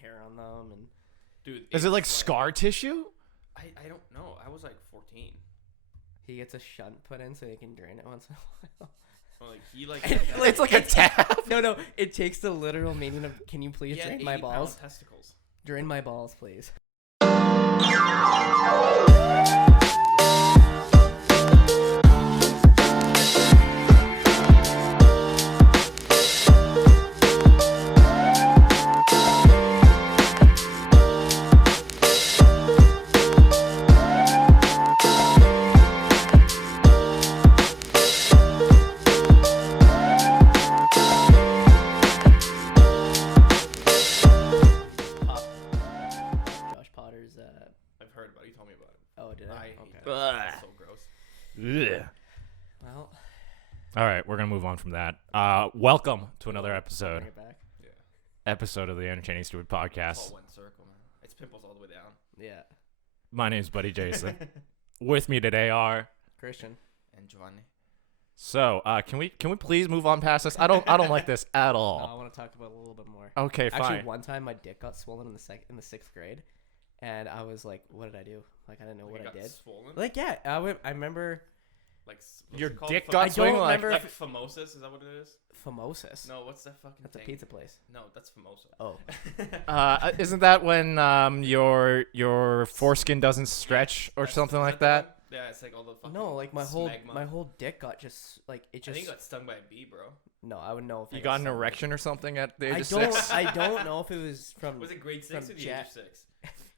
hair on them. And dude, is it like scar tissue? I don't know. I was like 14. he gets a shunt put in so he can drain it once in a while. Well, like he like It's like a tap. No, it takes the literal meaning of, can you please he had drain my 80-pound balls? testicles. Drain my balls, please. Josh Potter's. I've heard about it. You told me about it. Oh, did I? I hate Okay. that. That's so gross. Yeah. Well, All right, we're gonna move on from that. Welcome to another bring episode it back. of the Entertaining Stupid It's Podcast. all one circle, man. It's pimples all the way down. Yeah, My name's Buddy Jayson. With me today are. Christian. And Giovanni. So, can we please move on past this? I don't like this at No, I all. want to talk about it a little bit more. Okay, fine. Actually, one time my dick got swollen in the sixth grade, and I was like, "What did I do? Like, I didn't know Like what it I got did." swollen? Like, yeah, I remember Like what's Your it called? dick Fim- got I don't swollen like remember like if phimosis? Is that what it is? Phimosis. No, what's that fucking That's a thing? pizza place. No, that's Famosa. Oh, isn't that when your foreskin doesn't stretch or That's- something is like the that? one? Yeah, it's like all the fucking no, like my smegma. whole dick got just like it I just. think you got stung by a bee, bro. No, I would know if I You got an stung. erection or something at the age I of don't. 6? I don't know if it was from Was it grade 6 from or the age Jet- of 6?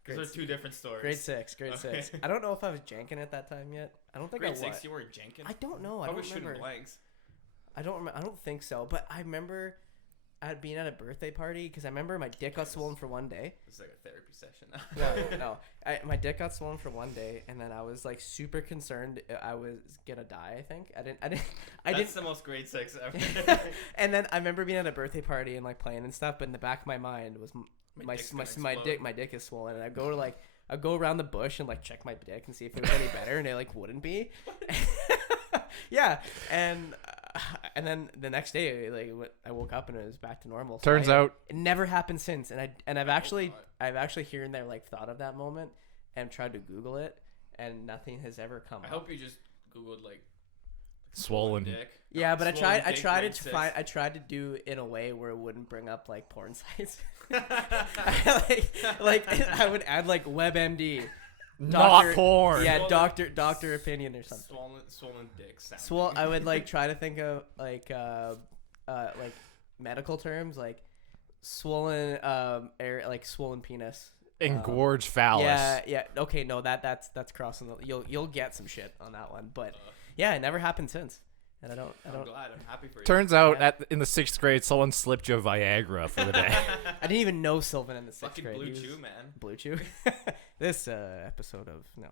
grade Those are two different stories. grade six. Grade Okay. 6. I don't know if I was janking at that time yet. I don't think Grade I 6, was. you weren't janking? I don't know. I Probably don't shooting remember. blanks. I don't think so. But I remember being at a birthday party because I remember my dick got swollen for one day. This is like a therapy session. No. My dick got swollen for one day, and then I was like super concerned I was gonna die. I think I That's the most grade 6 ever. didn't. And then I remember being at a birthday party and like playing and stuff, but in the back of my mind was my dick is swollen, and I go around the bush and like check my dick and see if it was any better, and it like wouldn't be. Yeah, and then the next day, like I woke up and it was back to normal. So Turns out it never happened since, and I've actually not. here and there like thought of that moment and tried to Google it, and nothing has ever come I up. hope you just googled like swollen. dick. Yeah, but I Swollen tried dick, to grade 6. find I tried to do it in a way where it wouldn't bring up like porn sites. like I would add like WebMD. Not porn. Yeah, Swollen- doctor opinion or something. Swollen dick sound. I would like try to think of like medical terms like swollen air, like swollen penis. Engorged phallus. Yeah. Okay, no, that's crossing the. You'll get some shit on that one, but yeah, it never happened since, and I don't. I'm glad. I'm happy for you. Turns out Yeah. in the 6th grade, someone slipped you Viagra for the day. I didn't even know Sylvan in the 6th Fucking grade. Blue He was- Chew, man. Blue Chew. This episode of no.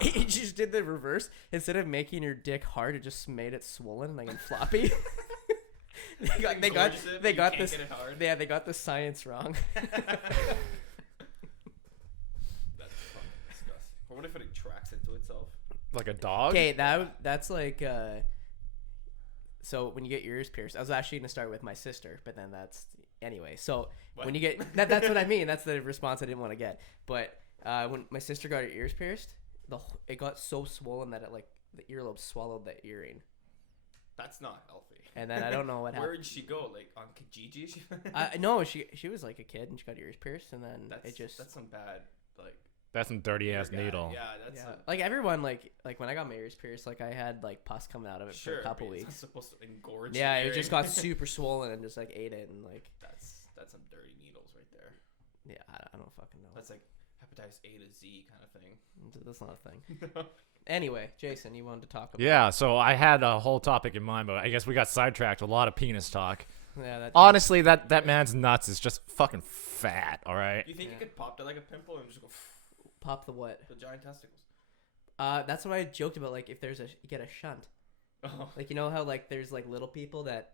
He just did the reverse. Instead of making your dick hard, it just made it swollen like and floppy. they got this. Get it hard. Yeah, they got the science wrong. That's fucking disgusting. Or what if it tracks into itself? Like a dog? Okay, that's like so when you get your ears pierced, I was actually gonna start with my sister, but then that's anyway. So What? when you get that's what I mean. That's the response I didn't want to get. But when my sister got her ears pierced, it got so swollen that it like the earlobe swallowed the earring, That's not healthy. and then I don't know what Where happened. did she go? Like on Kijiji? No, she was like a kid and she got her ears pierced, and then That's some bad like. That's some dirty ass guy. needle. Yeah, that's yeah. Like everyone like when I got my ears pierced, like I had like pus coming out of it for a couple but it's not weeks. supposed to engorge. Yeah, the it just earring. got super swollen and just like ate it and like That's some dirty needles right there. yeah, I don't fucking know. That's like hepatitis A to Z kind of thing. That's not a thing. Anyway, Jason, you wanted to talk about Yeah, so I had a whole topic in mind, but I guess we got sidetracked with a lot of penis talk. Yeah, Honestly, that man's nuts is just fucking fat, all right? Do you think Yeah. you could pop that like a pimple and just go pop the what? the giant testicles? That's what I joked about. Like if you get a shunt, Oh. like you know how like there's like little people that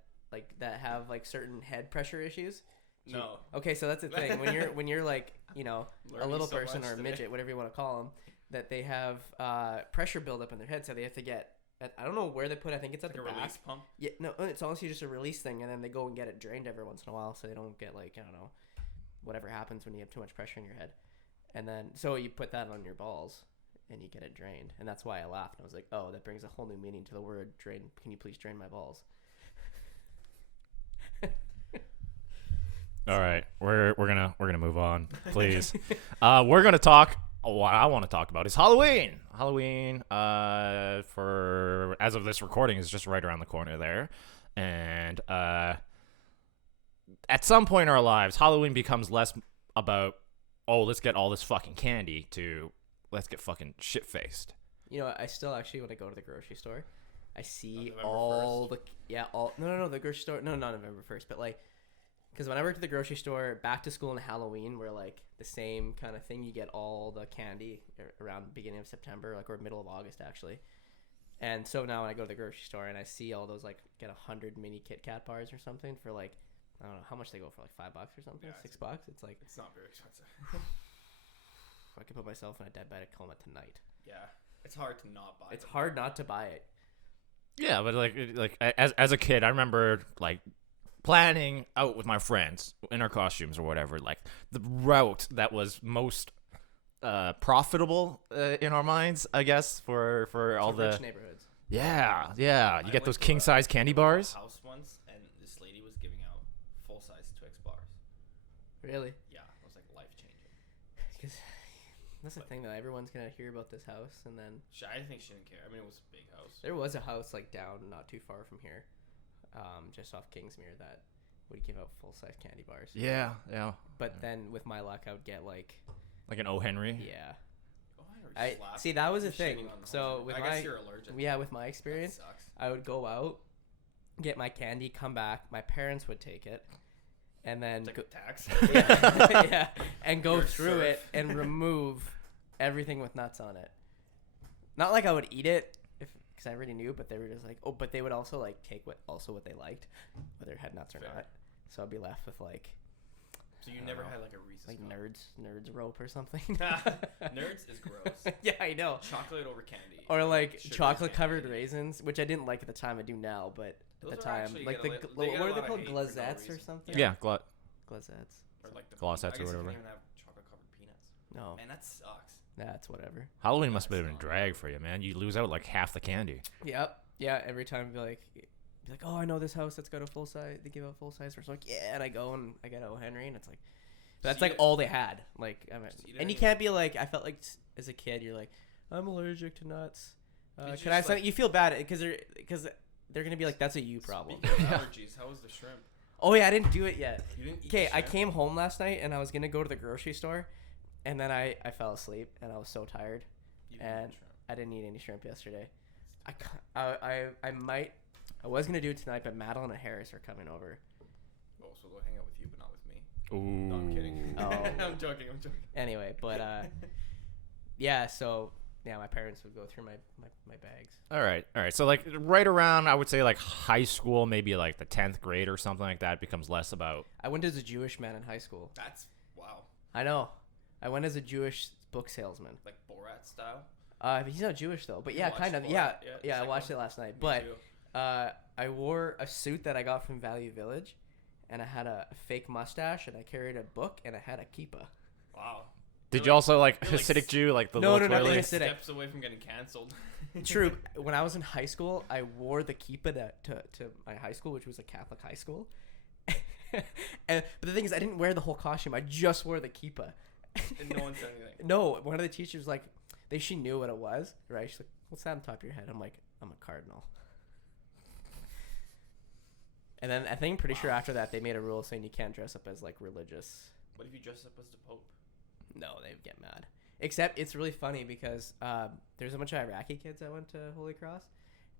have like certain head pressure issues. No. Okay, so that's the thing when you're like a Learning little so person much or a today. midget, whatever you want to call them, that they have pressure buildup in their head, so they have to get. I don't know where they put it. I think it's at Like the a back. release pump. Yeah, no, it's honestly just a release thing, and then they go and get it drained every once in a while, so they don't get like I don't know, whatever happens when you have too much pressure in your head. And then, so you put that on your balls and you get it drained. And that's why I laughed. I was like, oh, that brings a whole new meaning to the word drain. Can you please drain my balls? All right, we're gonna move on, please. We're gonna talk. What I want to talk about is Halloween. Halloween, for as of this recording, is just right around the corner there, and at some point in our lives, Halloween becomes less about let's get all this fucking candy to let's get fucking shit faced. You know, I still actually, when I go to the grocery store, I see November all 1st? the grocery store. No, not November 1st, but like, because when I worked at the grocery store, back to school and Halloween were like the same kind of thing. You get all the candy around the beginning of September, like, or middle of August actually. And so now when I go to the grocery store and I see all those, like, get 100 mini Kit Kat bars or something for like, I don't know how much they go for, like $5 or something, Yeah, $6. It's like, It's not very expensive. I could put myself in a dead bed at coma tonight. Yeah. It's hard to not buy It's them. hard not to buy it. Yeah, but like as a kid, I remember like planning out with my friends in our costumes or whatever, like the route that was most profitable in our minds, I guess, for all To the rich neighborhoods. yeah. You I get went those to king size a candy bars. house once, and this lady was giving out full size Twix bars. Really? Yeah, it was like life changing. Because that's the thing, though. Everyone's gonna hear about this house, and then I think she didn't care. I mean, it was a big house. there was a house like down not too far from here, just off Kingsmere, that would give out full size candy bars. Yeah. But then with my luck, I would get like Like an O. Henry. yeah. Oh, I slapped see that was you the thing. shitting on the So whole with thing. I my guess you're allergic. with my That experience, sucks. I would go out, get my candy, come back. My parents would take it, and then It's like a tax. yeah, and go You're a through serf. it and remove everything with nuts on it. Not like I would eat it, because I already knew, but they were just like, oh, but they would also like take what they liked, whether it had nuts or Fair. not. So I'd be left with like So you I never don't know, had like a Reese's like cup? nerds rope or something. Nerds is gross. Yeah, I know. Chocolate over candy. Or like Sugar chocolate covered candy. raisins, which I didn't like at the time. I do now, but Those at the are time, actually like get a they get what a are they lot of called, hate for no glazettes or reason. something? Yeah. Glazettes. Or like the Gloss I hats or guess you whatever. can't even have chocolate covered peanuts. No, Man, that sucks. that's whatever. Halloween must have been a drag for you, man. You lose out like half the candy. Yep. Yeah. Every time I'd be like, oh, I know this house that's got a full size. They give out full size. So like, yeah, and I go and I get O. Henry, and it's like, that's Just like eat it. all they had. Like, Just eat it and you anyway. can't be like, I felt like as a kid, you're like, I'm allergic to nuts. Did you Can just, I have something? like- You feel bad because they're gonna be like, that's a you problem. Speaking of allergies, how was the shrimp? Oh yeah, I didn't do it yet. You didn't eat Okay, the I shrimp? came home last night and I was gonna go to the grocery store, and then I fell asleep and I was so tired. You didn't eat and- shrimp. I didn't eat any shrimp yesterday. I was gonna do it tonight, but Madeline and Harris are coming over. Oh, so they'll hang out with you, but not with me. Ooh. No, I'm kidding. Oh. I'm joking. Anyway, but yeah. So yeah, my parents would go through my bags. All right. So like right around, I would say like high school, maybe like the 10th grade or something like that, it becomes less about. I went as a Jewish man in high school. That's wow. I know. I went as a Jewish book salesman. Like Borat style. He's not Jewish though, but You yeah, watched kind of. Borat? Yeah, Yeah, yeah. I second watched one? it last night, Me but too. I wore a suit that I got from Value Village, and I had a fake mustache, and I carried a book, and I had a kippah. Wow. Did You're you also like you're like Hasidic Jew, like the No, little no, nothing twirly? Hasidic. Steps away from getting canceled. True. When I was in high school, I wore the kippah to my high school, which was a Catholic high school. But the thing is, I didn't wear the whole costume. I just wore the kippah. And no one said anything. No, one of the teachers like, she knew what it was, right? She's like, "What's that on top of your head?" I'm like, "I'm a cardinal." And then I think pretty sure after that they made a rule saying you can't dress up as like religious. What if you dress up as the Pope? No, they would get mad. Except it's really funny because there's a bunch of Iraqi kids that went to Holy Cross,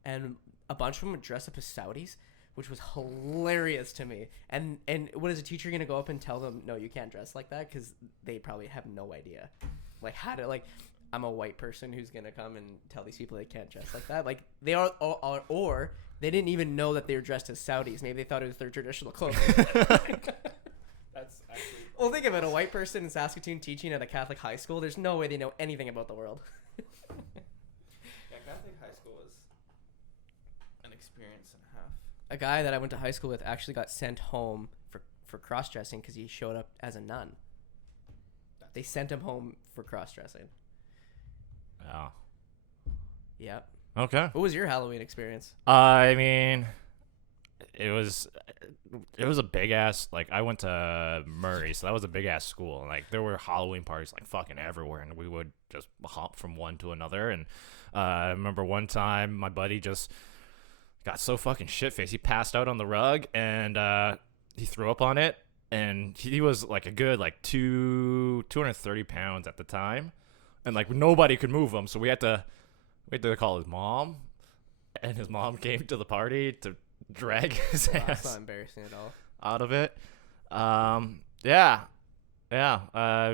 and a bunch of them would dress up as Saudis, which was hilarious to me. And what is a teacher gonna go up and tell them, no, you can't dress like that? Because they probably have no idea, like how to like. I'm a white person who's gonna come and tell these people they can't dress like that. Like they are or they didn't even know that they were dressed as Saudis. Maybe they thought it was their traditional clothing. That's actually. Well, think of it. A white person in Saskatoon teaching at a Catholic high school. There's no way they know anything about the world. Yeah, Catholic high school is an experience and a half. A guy that I went to high school with actually got sent home for cross-dressing because he showed up as a nun. They sent him home for cross-dressing. Oh. Yep. Okay. What was your Halloween experience? I mean, it was a big ass, like, I went to Murray, so that was a big ass school. Like, there were Halloween parties like fucking everywhere, and we would just hop from one to another. And I remember one time my buddy just got so fucking shit faced, he passed out on the rug, and he threw up on it. And he was like a good like 230 pounds at the time, and like nobody could move him, so we had to call his mom, and his mom came to the party to drag his Well, ass that's not embarrassing at all. out of it.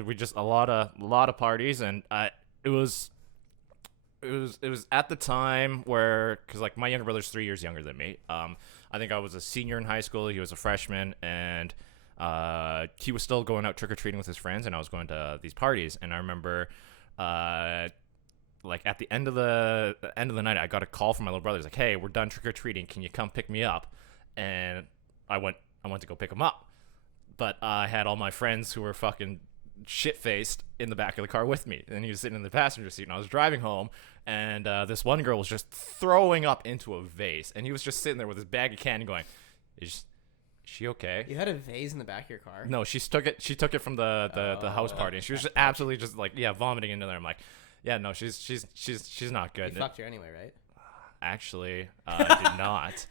We just a lot of parties, and it was at the time where, because like my younger brother's 3 years younger than me. I think I was a senior in high school, he was a freshman, and he was still going out trick-or-treating with his friends, and I was going to these parties. And I remember like at the end of the night, I got a call from my little brother. He's like, hey, we're done trick-or-treating, can you come pick me up? And I went to go pick him up, but I had all my friends who were fucking shit-faced in the back of the car with me, and he was sitting in the passenger seat, and I was driving home, and this one girl was just throwing up into a vase, and he was just sitting there with his bag of candy going, is she okay? You had a vase in the back of your car? No, she took it from the house party, and she was just absolutely just like, yeah, vomiting into there. I'm like, yeah, no, she's not good. You fucked her anyway, right? Actually, I did not.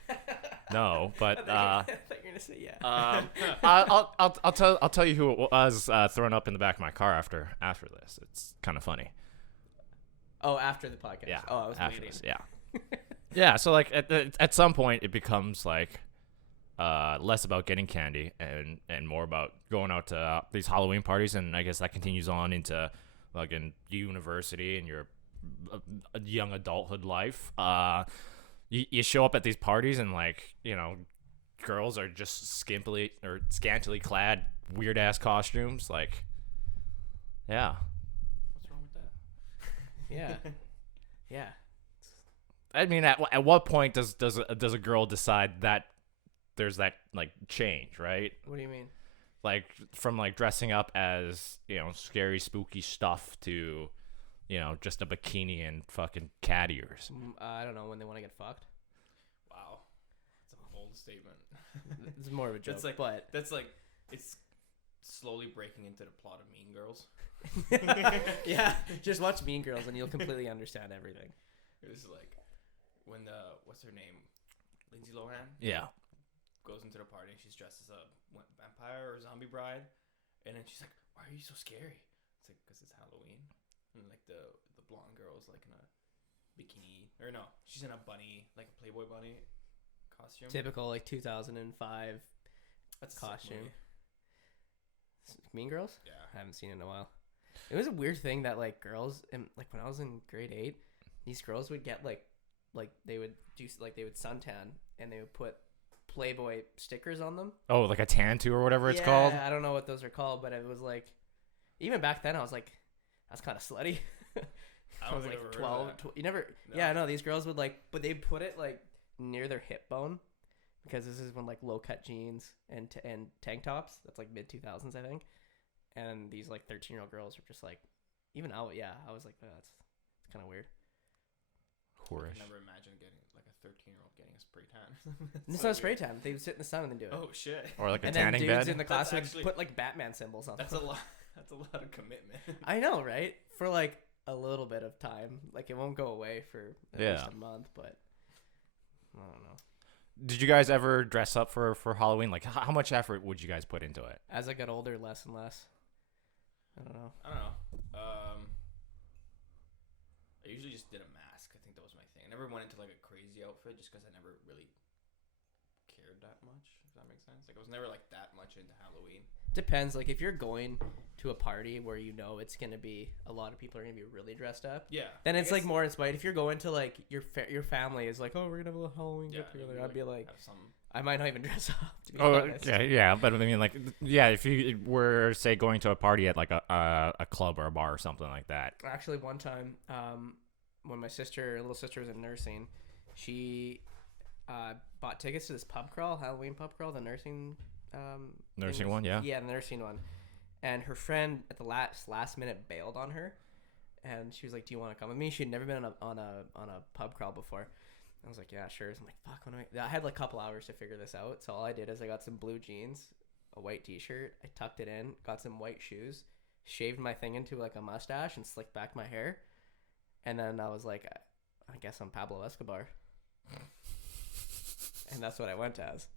No, but I thought you were gonna say yeah. I'll tell you who it was thrown up in the back of my car after this. It's kind of funny. Oh, after the podcast. Yeah. Oh, I was after waiting. this, yeah. Yeah. So like at some point it becomes like less about getting candy and more about going out to these Halloween parties, and I guess that continues on into like in university and your young adulthood life. You show up at these parties, and like, you know, girls are just scantily clad, weird ass costumes. Like, yeah. What's wrong with that? Yeah. Yeah. I mean, at what point does a girl decide that there's that like change, right? What do you mean? Like from like dressing up as, you know, scary, spooky stuff to, you know, just a bikini and fucking cat ears. I don't know, when they want to get fucked. Wow, that's a bold statement. It's more of a joke, but that's like it's slowly breaking into the plot of Mean Girls. yeah, just watch Mean Girls and you'll completely understand everything. It was like when what's her name, Lindsay Lohan, Yeah. goes into the party and she's dressed as a vampire or zombie bride, and then she's like, "Why are you so scary?" It's like, "Cause it's Halloween." And like the blonde girl is like in a bikini, or no, she's in a bunny, like a Playboy bunny costume. Typical like 2005 That's a sick costume. movie. Mean Girls? Yeah. I haven't seen it in a while. It was a weird thing that like girls, like when I was in grade 8, these girls would get like they would do like they would suntan and they would put Playboy stickers on them. Oh, like a Tantu or whatever it's called. I don't know what those are called, but it was like, even back then I was like, that's kind of slutty. I I don't was think like I've ever 12. heard of that. You never. No. Yeah, no. These girls would like, but they put it like near their hip bone, because this is when like low cut jeans and tank tops. That's like mid 2000s, I think. And these like 13-year-old girls were just like, even I was like, oh, that's kind of weird. I Whorish. can never imagine getting like a 13-year-old getting a spray tan. It's not spray tan. They would sit in the sun and then do it. Oh shit. Or like a and then tanning dudes bed. in the class That's would actually- put like Batman symbols on. That's them. a lot. That's a lot of commitment. I know, right? For like a little bit of time. Like it won't go away for at least a month, but I don't know. Did you guys ever dress up for Halloween? Like, how much effort would you guys put into it? As I got older, less and less. I don't know. I usually just did a mask. I think that was my thing. I never went into like a crazy outfit just because I never really cared that much. If that makes sense. Like I was never like that much into Halloween. Depends. Like if you're going to a party where you know it's gonna be a lot of people are gonna be really dressed up, Yeah. then I it's guess- like more inspired. If you're going to like your family is like, oh, we're gonna have a little Halloween Yeah. get together, I'd be like, have some. I might not even dress up. To be Oh, honest. yeah, but I mean, like, yeah, if you were, say, going to a party at like a club or a bar or something like that. Actually, one time, when my little sister was in nursing, she bought tickets to this pub crawl, Halloween pub crawl, the nursing Nursing one, yeah. Yeah, the nursing one. And her friend at the last minute bailed on her, and she was like, "Do you want to come with me?" She'd never been on a pub crawl before. I was like, "Yeah, sure." So I'm like, "Fuck." I had like a couple hours to figure this out, so all I did is I got some blue jeans, a white t-shirt, I tucked it in, got some white shoes, shaved my thing into like a mustache, and slicked back my hair, and then I was like, "I guess I'm Pablo Escobar," and that's what I went as.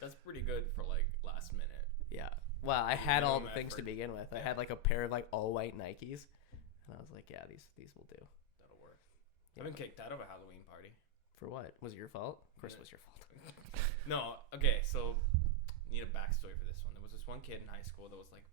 That's pretty good for like last minute. Yeah. Well, I had all the things to effort. begin with. I Yeah. had like a pair of like all white Nikes, and I was like, "Yeah, these will do." That'll work. Yeah. I've been kicked out of a Halloween party. For what? Was it your fault? Of course, it was your fault. No, okay, so need a backstory for this one. There was this one kid in high school that was like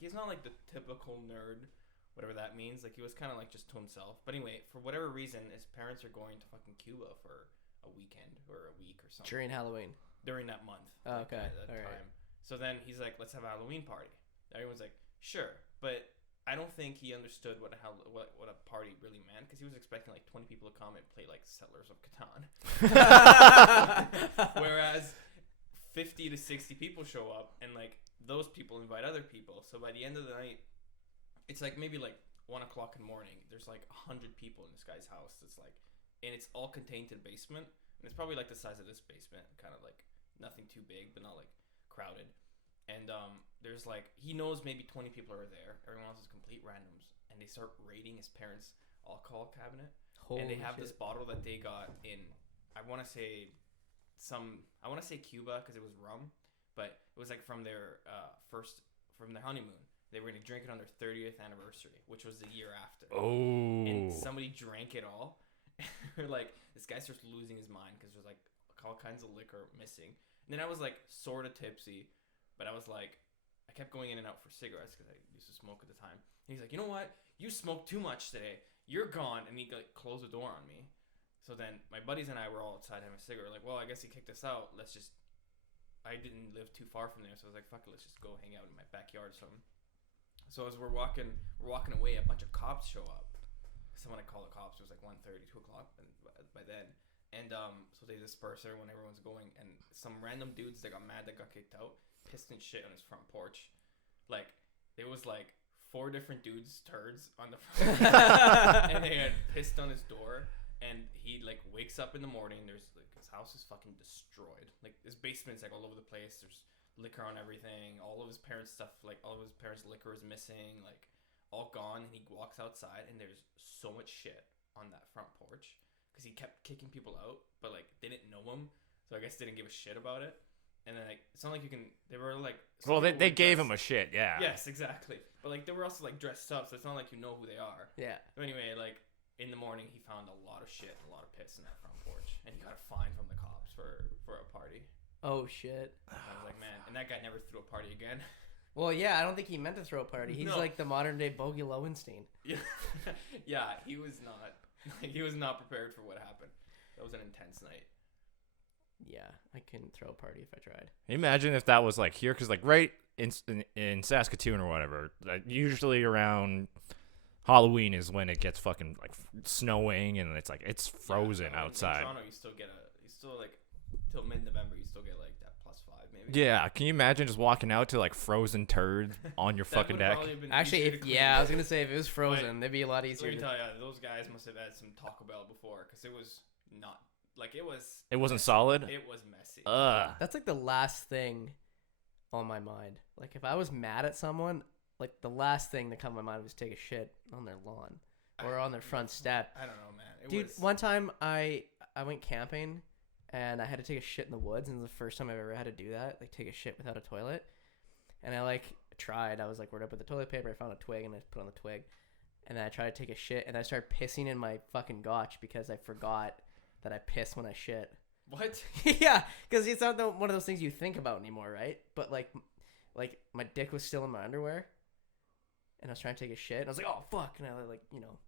he's not like the typical nerd, whatever that means. Like he was kind of like just to himself. But anyway, for whatever reason, his parents are going to fucking Cuba for a weekend or a week or something During Halloween. during that month. Oh, like, okay, at that all right. time. So then he's like, "Let's have a Halloween party." Everyone's like, "Sure," but I don't think he understood what a party really meant, because he was expecting like 20 people to come and play like Settlers of Catan. Whereas 50 to 60 people show up, and like those people invite other people. So by the end of the night, it's like maybe like 1 o'clock in the morning. There's like 100 people in this guy's house. It's like, and it's all contained in the basement, and it's probably like the size of this basement, kind of like nothing too big, but not like crowded. And there's like, he knows maybe 20 people are there. Everyone else is complete randoms, and they start raiding his parents' alcohol cabinet. And they have this bottle that they got in, I want to say Cuba, because it was rum, but it was like from their from their honeymoon. They were gonna drink it on their 30th anniversary, which was the year after. Oh. And somebody drank it all. Like, this guy starts losing his mind because there's like all kinds of liquor missing. And then I was like sort of tipsy, but I was like, I kept going in and out for cigarettes because I used to smoke at the time. And he's like, "You know what? You smoked too much today. You're gone." And he like closed the door on me. So then my buddies and I were all outside having a cigarette. Like, well, I guess he kicked us out. I didn't live too far from there, so I was like, fuck it, let's just go hang out in my backyard or something. So as we're walking away, a bunch of cops show up. Someone I call the cops. It was like 1:30, 2 o'clock by then. And so they disperse everyone. Everyone's going, and some random dudes that got mad that got kicked out pissed and shit on his front porch. Like, there was like 4 different dudes' turds on the front, and they had pissed on his door. And he like wakes up in the morning. There's like, his house is fucking destroyed. Like, his basement's like all over the place. There's liquor on everything. All of his parents' stuff, like all of his parents' liquor is missing. Like, all gone. And he walks outside, and there's so much shit on that front porch because he kept kicking people out, but like they didn't know him, so I guess they didn't give a shit about it. And then like, it's not like you can. They were like. Well, they gave him a shit, yeah. Yes, exactly. But like, they were also like dressed up, so it's not like you know who they are. Yeah. But anyway, like, in the morning, he found a lot of shit, a lot of piss in that front porch, and he got a fine from the cops for a party. Oh shit. And I was like, man, and that guy never threw a party again. Well, yeah, I don't think he meant to throw a party. He's No. like the modern day Bogey Lowenstein. Yeah, yeah, he was not. He was not prepared for what happened. That was an intense night. Yeah, I couldn't throw a party if I tried. Imagine if that was like here, because like right in Saskatoon or whatever, like, usually around Halloween is when it gets fucking like snowing and it's like it's frozen Yeah, outside. In Toronto, you still like till mid-November, you still get like that +5 maybe. Yeah, can you imagine just walking out to like frozen turd on your That fucking would've deck? probably been Actually, easier to clean. I was gonna say if it was frozen, it'd be a lot easier. Let me To... tell you, those guys must have had some Taco Bell before, because it was not like it was. It wasn't solid. It was messy. That's like the last thing on my mind. Like if I was mad at someone, like the last thing that come to my mind was take a shit on their lawn or on their front step. I don't know, man. Dude, one time I went camping and I had to take a shit in the woods, and it was the first time I've ever had to do that, like take a shit without a toilet. And I like tried. I was like, where'd I put the toilet paper? I found a twig and I put on the twig. And then I tried to take a shit and I started pissing in my fucking gotch because I forgot that I piss when I shit. What? Yeah, because it's not one of those things you think about anymore, right? But like my dick was still in my underwear, and I was trying to take a shit, and I was like, oh fuck, and I like, you know.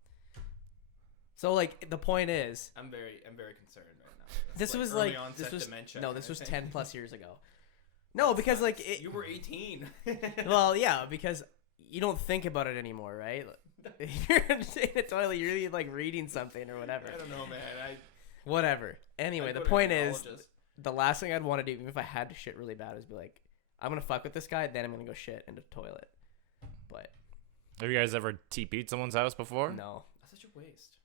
So like the point is, I'm very concerned right now. this was early like onset this was dementia no, this kind was of 10 thing. plus years ago. No, because like it, you were 18. well, yeah, because you don't think about it anymore, right? You're in the toilet, you're like reading something or whatever. I don't know, man. Whatever. Anyway, I'd the go to point a is, neurologist. the last thing I'd want to do, even if I had to shit really bad, is be like, I'm gonna fuck with this guy, then I'm gonna go shit in the toilet. But Have you guys ever TP'd someone's house before? no, That's such a waste.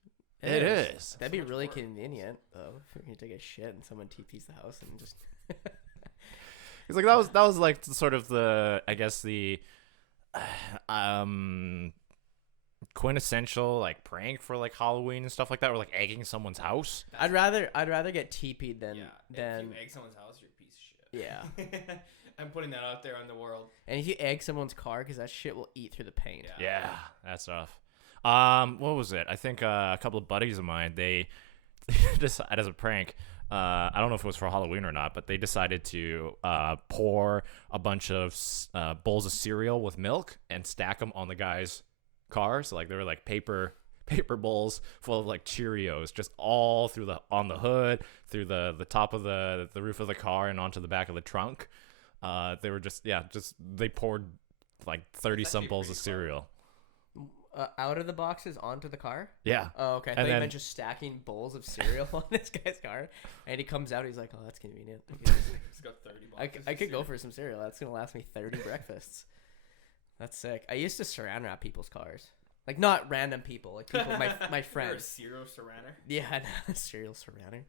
It is. That'd be so much really work. convenient though. If you take a shit and someone TP's the house and just. It's like that was like sort of the, I guess, the quintessential like prank for like Halloween and stuff like that, or like egging someone's house. I'd rather get TP'd than Yeah. than If you egg someone's house, you're a piece of shit. yeah. I'm putting that out there in the world. And if you egg someone's car, because that shit will eat through the paint. Yeah, that's rough. What was it? I think a couple of buddies of mine, they decided as a prank. I don't know if it was for Halloween or not, but they decided to pour a bunch of bowls of cereal with milk and stack them on the guy's car. So like they were like paper bowls full of like Cheerios, just all through on the hood, through the top of the roof of the car, and onto the back of the trunk. They were they poured like 30 some actually bowls of pretty clever. cereal. Out of the boxes onto the car. Yeah. Oh, okay. I And thought you then- meant just stacking bowls of cereal on this guy's car, and he comes out. He's like, "Oh, that's convenient. He's got 30 boxes. I could go for some cereal. That's gonna last me 30 breakfasts. That's sick. I used to saran wrap people's cars, like not random people, like people my You're a friends. cereal surrounner. Yeah, cereal saran.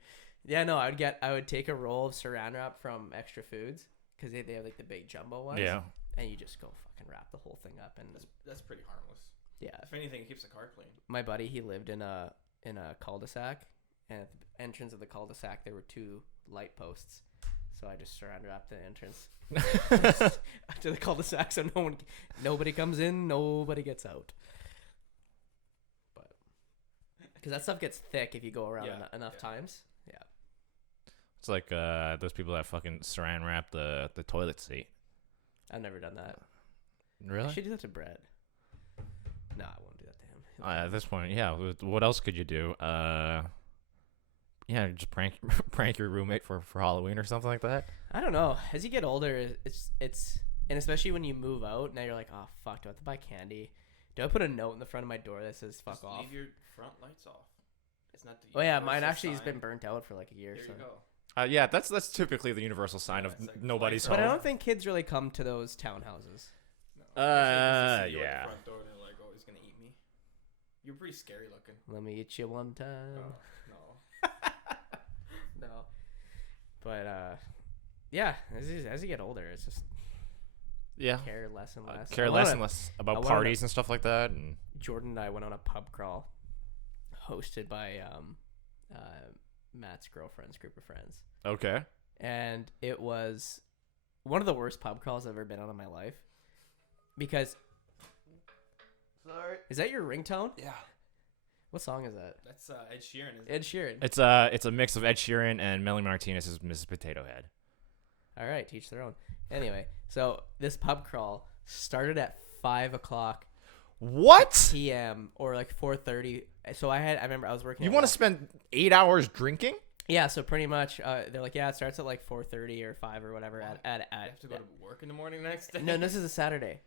Yeah, no, I would take a roll of saran wrap from Extra Foods because they have like the big jumbo ones. Yeah. And you just go fucking wrap the whole thing up, and That's pretty harmless. yeah. If anything, it keeps the car clean. My buddy, he lived in a cul-de-sac, and at the entrance of the cul-de-sac there were 2 light posts, so I just saran wrapped the entrance to the cul-de-sac so nobody comes in, nobody gets out. But because that stuff gets thick if you go around enough times. Yeah. It's like those people that fucking saran wrap the toilet seat. I've never done that. I Really? should do that to Brett. No, I won't do that to him. At this point, yeah. What else could you do? Yeah, just prank your roommate for Halloween or something like that. I don't know. As you get older, it's and especially when you move out, now you're like, oh fuck, do I have to buy candy? Do I put a note in the front of my door that says "fuck Just off"? leave your front lights off. It's not the Oh yeah, mine universal actually has sign. been burnt out for like a year. There so. you go. Yeah, that's typically the universal sign Yeah, of it's like nobody's lights But I home. don't think kids really come to those townhouses. No. Yeah. At the front door, they're like, "Oh, he's gonna eat me." You're pretty scary looking. Let me eat you one time. Oh, no. No. But yeah, as you get older, it's just Yeah. care less and less. Care I less wanna- and less I about wanna- parties and stuff like that. And Jordan and I went on a pub crawl, hosted by Matt's girlfriend's group of friends, okay. and it was one of the worst pub crawls I've ever been on in my life. Because, Sorry. is that your ringtone? Yeah. What song is that? That's Ed Sheeran. Isn't Ed it? Sheeran. It's a mix of Ed Sheeran and Melanie Martinez's Mrs. Potato Head. All right, teach their own. Anyway, so this pub crawl started at 5:00 What? p.m. or like 4:30. So I remember I was working. You at want to Lex- spend 8 hours drinking? Yeah, so pretty much they're like, yeah, it starts at like 4:30 or 5 or whatever. What? At I have to go to work in the morning next day. no, this is a Saturday,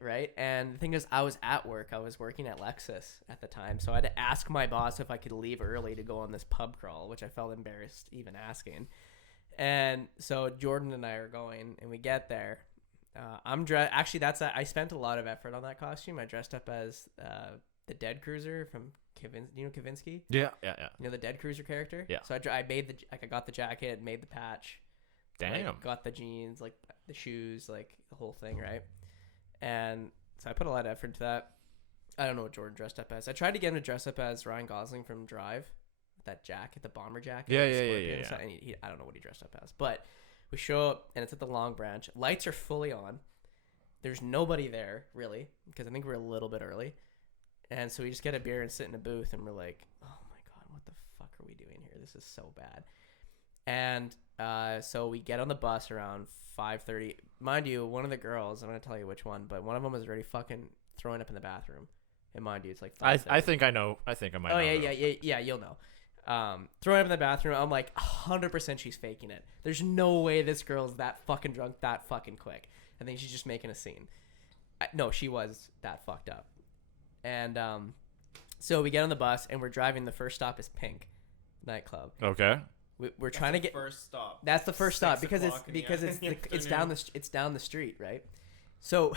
right? And the thing is, I was at work. I was working at Lexus at the time, so I had to ask my boss if I could leave early to go on this pub crawl, which I felt embarrassed even asking. And so Jordan and I are going, and we get there. I'm dressed. Actually, I spent a lot of effort on that costume. I dressed up as the Dead Cruiser from you know Kavinsky? Yeah. You know the Dead Cruiser character? Yeah. So I made I got the jacket, made the patch. Damn. Like, got the jeans, like the shoes, like the whole thing, right? And so I put a lot of effort into that. I don't know what Jordan dressed up as. I tried to get him to dress up as Ryan Gosling from Drive, with that jacket, the bomber jacket. Yeah, the yeah, yeah, scorpion yeah, stuff, yeah. and I don't know what he dressed up as, but we show up and it's at the Long Branch. Lights are fully on. There's nobody there really because I think we're a little bit early, and so we just get a beer and sit in a booth, and we're like, oh my god, what the fuck are we doing here? This is so bad. And so we get on the bus around 5:30. Mind you, one of the girls, I'm gonna tell you which one, but one of them was already fucking throwing up in the bathroom. And mind you, it's like 5:30. I think I know. I think I might. Oh know yeah, though. yeah, you'll know. Throwing up in the bathroom. I'm like 100% she's faking it. There's no way this girl's that fucking drunk that fucking quick. I think she's just making a scene. No, she was that fucked up. And so we get on the bus and we're driving. The first stop is Pink nightclub. Okay. we're trying to get first stop. That's the first stop 6 because o'clock in the it's down the street, right? So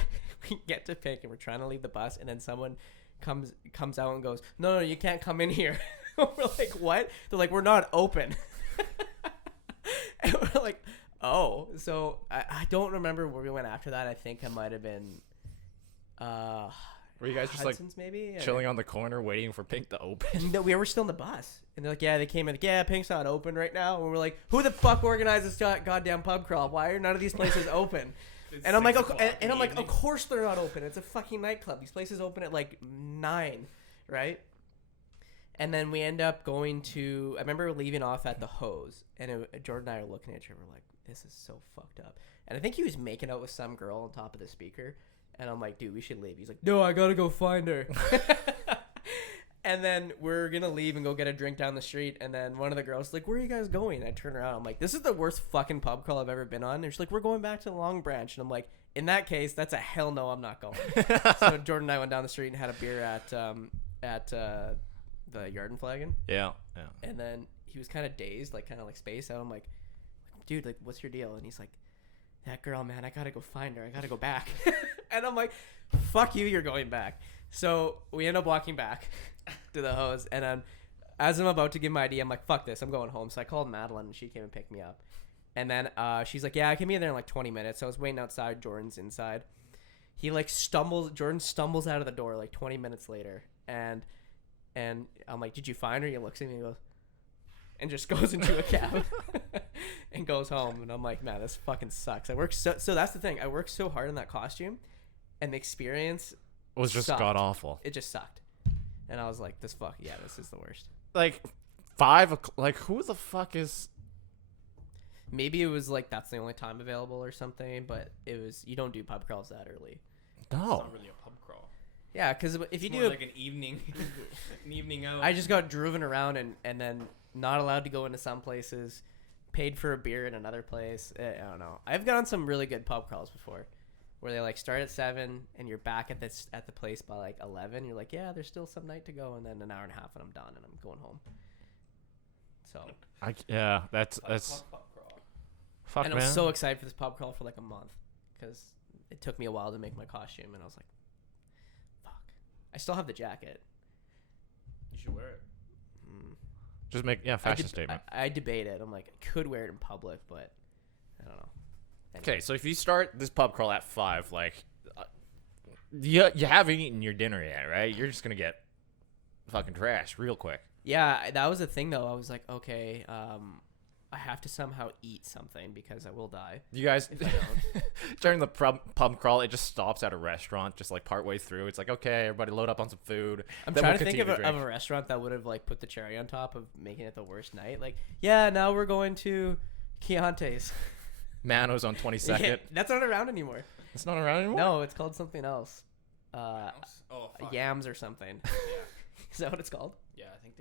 we get to pick and we're trying to leave the bus, and then someone comes out and goes, no, you can't come in here. We're like, what? They're like, we're not open. And we're like, oh. So I don't remember where we went after that. I think I might have been were you guys just Hudson's, like maybe chilling on the corner waiting for Pink to open? No, we were still in the bus, and they're like, yeah, they came in, like, yeah, Pink's not open right now. And we're like, who the fuck organized this goddamn pub crawl? Why are none of these places open? And I'm like, of course they're not open. It's a fucking nightclub. These places open at like 9, right? And then we end up going to. I remember leaving off at the Hose, and Jordan and I are looking at each other. We're like, this is so fucked up. And I think he was making out with some girl on top of the speaker. And I'm like, dude, we should leave. He's like, no, I gotta go find her. And then we're gonna leave and go get a drink down the street. And then one of the girls is like, where are you guys going? And I turn around. I'm like, this is the worst fucking pub crawl I've ever been on. And she's like, we're going back to the Long Branch. And I'm like, in that case, that's a hell no, I'm not going. So Jordan and I went down the street and had a beer at the Yard and Flagon. Yeah. And then he was kind of dazed, like kind of like spaced out. I'm like, dude, like, what's your deal? And he's like, that girl, man, I gotta go find her. I gotta go back. And I'm like, fuck you, you're going back. So we end up walking back to the Hose, and as I'm about to give my ID, I'm like, fuck this, I'm going home. So I called Madeline, and she came and picked me up. And then she's like, yeah, I can be there in like 20 minutes. So I was waiting outside. Jordan's inside. He like Jordan stumbles out of the door like 20 minutes later, and I'm like, did you find her? He looks at me and goes, and just goes into a cab and goes home. And I'm like, man, this fucking sucks. I work so that's the thing. I worked so hard on that costume, and the experience Was just sucked. god awful. It just sucked. And I was like, this is the worst. Like 5 o'clock. Like who the fuck is? Maybe it was like that's the only time available or something, but it was, you don't do pub crawls that early. It's not really a pub crawl. Yeah, because if you It's do more like an evening, an evening out. I just got driven around and then not allowed to go into some places, paid for a beer in another place. I don't know. I've gone some really good pub crawls before, where they like start at 7 and you're back at the place by like 11. You're like, yeah, there's still some night to go, and then an hour and a half and I'm done and I'm going home. So that's pub crawl. fuck, and man. I was so excited for this pub crawl for like a month because it took me a while to make my costume, and I was like, fuck. I still have the jacket. You should wear it. Just make fashion statement. I debate it. I'm like, I could wear it in public, but I don't know. Okay, so if you start this pub crawl at 5, like, you haven't eaten your dinner yet, right? You're just gonna get fucking trashed real quick. Yeah, that was the thing though. I was like, okay, I have to somehow eat something because I will die. You guys, during the pub crawl, it just stops at a restaurant, just like partway through. It's like, okay, everybody load up on some food. I'm then trying we'll to think of continue a restaurant that would have like put the cherry on top of making it the worst night. Like, yeah, now we're going to Chianti's. Mano's on 22nd. Yeah, that's not around anymore. It's not around anymore? No, it's called something else. Oh, fuck. Yams or something. Yeah. Is that what it's called? Yeah, I think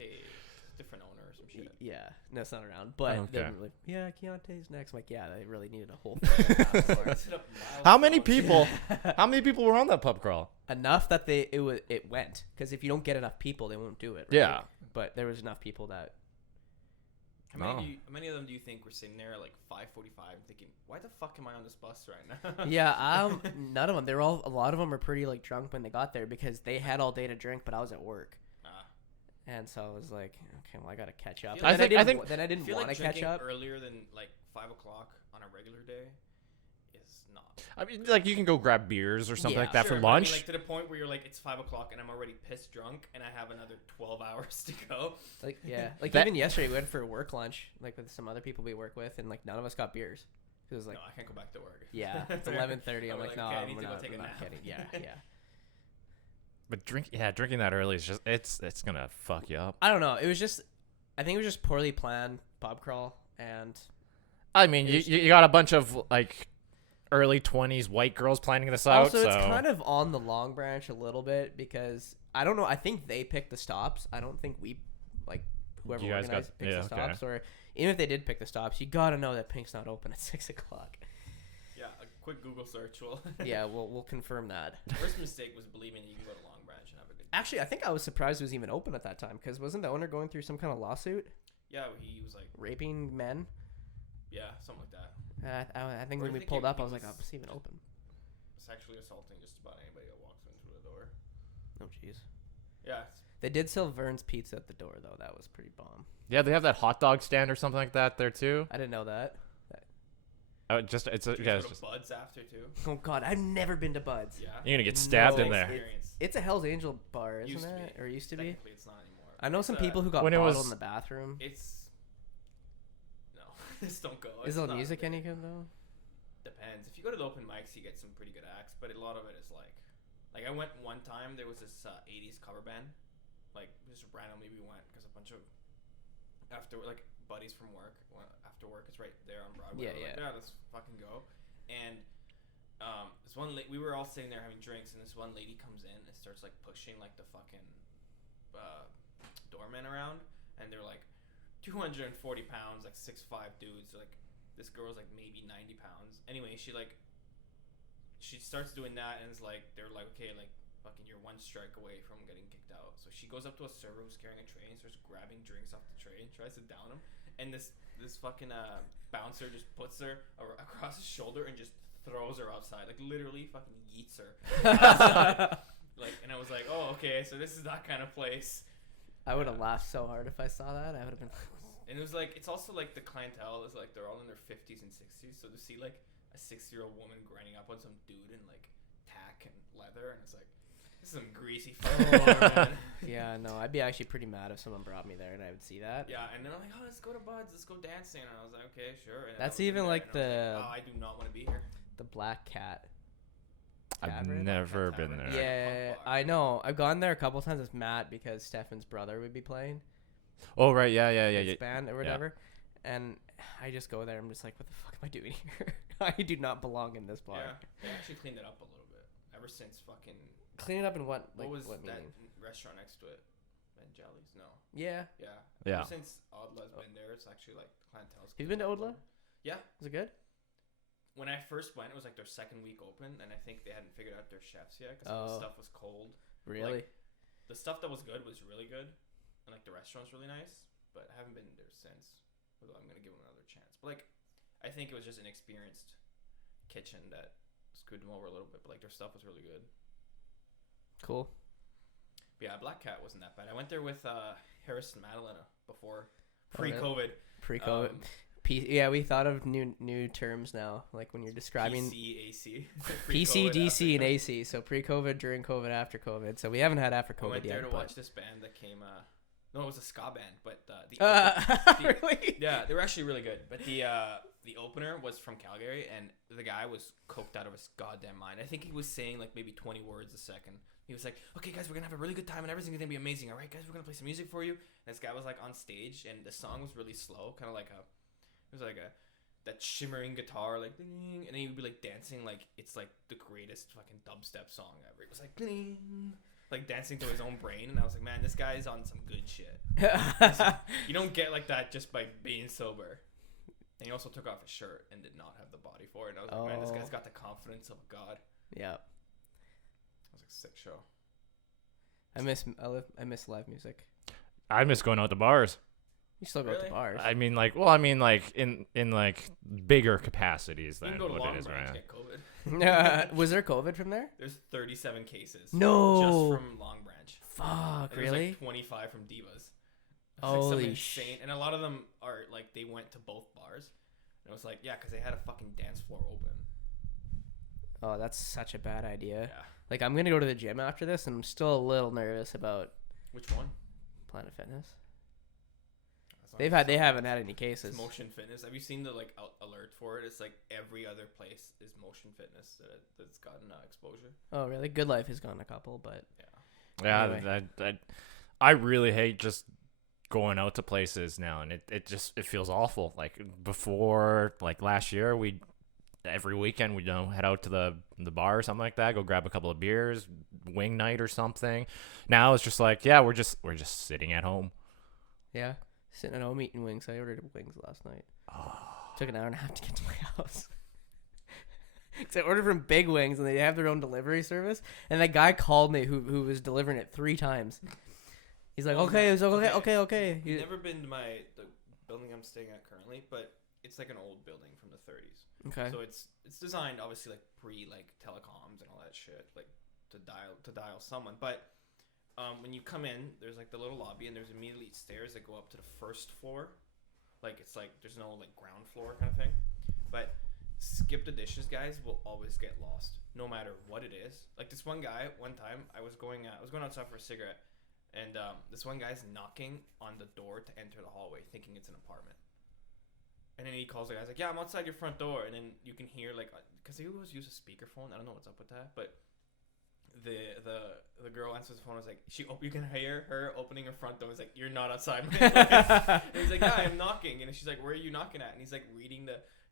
different owner or some shit. Yeah, no, it's not around. But Okay. they're like, yeah, Chianti's next. I'm like, yeah, they really needed a whole. How many people? How many people were on that pub crawl? Enough that it went, because if you don't get enough people, they won't do it. Right? Yeah. But there was enough people that. How many of them do you think were sitting there at like 5:45 thinking, why the fuck am I on this bus right now? Yeah, none of them. A lot of them were pretty like drunk when they got there because they had all day to drink, but I was at work. And so I was like, okay, well, I gotta catch up. I think then I didn't want to catch up earlier than like 5 o'clock on a regular day is not. I mean, like, you can go grab beers or something Yeah. like that Sure, for but I mean, lunch. like to the point where you're like, it's 5 o'clock and I'm already pissed drunk and I have another 12 hours to go. Like, yeah, like That- even yesterday we went for a work lunch, like with some other people we work with, and like none of us got beers. It was like, No, I can't go back to work. yeah, it's 11:30. I'm We're like, no, okay, I need we're to go not, take we're a not nap. kidding. Yeah, yeah. But drinking that early is just it's gonna fuck you up. I don't know. I think it was just poorly planned pub crawl, and I mean, you got a bunch of like early 20s white girls planning this out. also so it's kind of on the Long Branch a little bit because I don't know. I think they picked the stops. I don't think we like whoever You guys organized got- picks yeah, the stops, or even if they did pick the stops, you gotta know that Pink's not open at 6 o'clock. Yeah, a quick Google search will. Yeah, we'll confirm that. First mistake was believing you can go to Long Branch and have a good. Actually, I think I was surprised it was even open at that time because wasn't the owner going through some kind of lawsuit? Yeah, he was like raping men. Yeah, something like that. I think Or when I we think pulled it up, I was like, was oh, it's even open. Sexually assaulting just about anybody that walks into the door. Oh, jeez. Yeah. They did sell Vern's Pizza at the door, though. That was pretty bomb. Yeah, they have that hot dog stand or something like that there too. I didn't know that. Just it's a, Did you yeah, guys it's go to just Bud's after too? Oh God, I've never been to Bud's. Yeah. you're gonna get stabbed No, in there. Experience. It's a Hell's Angel bar, isn't Used to it? be. Or used to be. Technically, it's not anymore. I know It's some people who got When it bottled was- in the bathroom. It's no, just don't go. Is It's the not music big. any good though? Depends. If you go to the open mics, you get some pretty good acts, but a lot of it is like I went one time. There was this 80s cover band, like just randomly we went because a bunch of after like buddies from work after work. It's right there on Broadway. Yeah, We're like, yeah. Let's fucking go. And this one we were all sitting there having drinks, and this one lady comes in and starts like pushing like the fucking doorman around, and they're like 240 pounds, like 6'5" dudes. Like this girl's like maybe 90 pounds. Anyway, she starts doing that, and it's like they're like, okay, like fucking you're one strike away from getting kicked out. So she goes up to a server who's carrying a tray and starts grabbing drinks off the tray and tries to down him. And this fucking bouncer just puts her across his shoulder and just throws her outside, like literally fucking yeets her outside. Like, and I was like, oh, okay, so this is that kind of place. I would have laughed so hard if I saw that. I would have been. And it was like, it's also like the clientele is like they're all in their 50s and 60s, so to see like a 60-year-old woman grinding up on some dude in like tack and leather, and it's like, this is some greasy fucking man. Yeah, no, I'd be actually pretty mad if someone brought me there and I would see that. Yeah, and they're like, oh, let's go to Bud's, let's go dancing, and I was like, okay, sure. And That's I was in even there, like and I was the- like, oh, I do not want to be here. The Black Cat. I've Tavern? never Cat been Tavern. there. Yeah, Punk bar. I know. I've gone there a couple times with Matt because Stefan's brother would be playing Oh right, yeah. his band or whatever, and I just go there. I'm just like, what the fuck am I doing here? I do not belong in this bar. Yeah, they actually cleaned it up a little bit ever since fucking. Clean it up in what? Like, What was what that meaning? restaurant next to it? Jellies? No. Yeah. Yeah. Yeah. Ever since Odla's been there, it's actually like clientele's. Have you been to Odla? Yeah. Is it good? When I first went, it was like their second week open, and I think they hadn't figured out their chefs yet because Oh. the stuff was cold. Really? The stuff that was good was really good, and like the restaurant's really nice. But I haven't been there since. Although I'm gonna give them another chance. But like, I think it was just an experienced kitchen that screwed them over a little bit. But like their stuff was really good. Cool. But yeah, Black Cat wasn't that bad. I went there with Harris and Madeline before Oh, really? pre-COVID. Pre-COVID. Um, Yeah, we thought of new terms now, like when you're describing PCAC. PCDC and AC. So pre-COVID, during COVID, after COVID. So we haven't had after I COVID went yet. there to but- watch this band that came. No, it was a ska band, but the Really? yeah, they were actually really good. But the opener was from Calgary, and the guy was coked out of his goddamn mind. I think he was saying like maybe 20 words a second. He was like, "Okay, guys, we're gonna have a really good time, and everything's gonna be amazing. All right, guys, we're gonna play some music for you." And this guy was like on stage, and the song was really slow, kind of like that shimmering guitar, like, ding, and then he would be like dancing like it's like the greatest fucking dubstep song ever. It was like, ding, like dancing to his own brain, and I was like, man, this guy's on some good shit. You don't get like that just by being sober. And he also took off his shirt and did not have the body for it. And I was like, man, this Oh. guy's got the confidence of a god. Yeah. It was like a sick show. I miss live music. I miss going out to bars. You still go to Really? bars. I mean, like in like bigger capacities You than can go to what Long it is Branch right and now. get COVID. Was there COVID from there? There's 37 cases. No. Just from Long Branch. Fuck, And there's really? like 25 from Divas. Holy insane. And a lot of them are like, they went to both bars. And it was like, yeah, because they had a fucking dance floor open. Oh, that's such a bad idea. Yeah. Like, I'm gonna go to the gym after this, and I'm still a little nervous about Which one? Planet Fitness. That's not- They haven't had any cases. It's Motion Fitness. Have you seen the like alert for it? It's like every other place is Motion Fitness that's gotten exposure. Oh, really? Good Life has gone a couple, but Yeah. Yeah, Anyway. I really hate just going out to places now, and it feels awful. Like before, like last year, every weekend we'd head out to the bar or something like that, go grab a couple of beers, wing night or something. Now it's just like, yeah, we're just sitting at home. yeah, sitting at home eating wings. I ordered wings last night. Took an hour and a half to get to my house. Because I ordered from Big Wings, and they have their own delivery service. And that guy called me who was delivering it 3 times. He's like, Oh, okay, no. it's okay. You've He- never been to the building I'm staying at currently, but it's like an old building from the 30s. Okay. So it's designed obviously like pre like telecoms and all that shit, like to dial someone. But when you come in, there's like the little lobby, and there's immediately stairs that go up to the first floor. Like it's like there's no like ground floor kind of thing. But skip the dishes guys will always get lost, no matter what it is. Like this one guy, one time I was going outside for a cigarette, and this one guy's knocking on the door to enter the hallway, thinking it's an apartment. And then he calls the guy, he's like, yeah, I'm outside your front door. And then you can hear like, because they always use a speakerphone. I don't know what's up with that, but the girl answers the phone. Was like, you can hear her opening her front door. It's like, you're not outside. And he's like, yeah, I'm knocking. And she's like, where are you knocking at? And he's like reading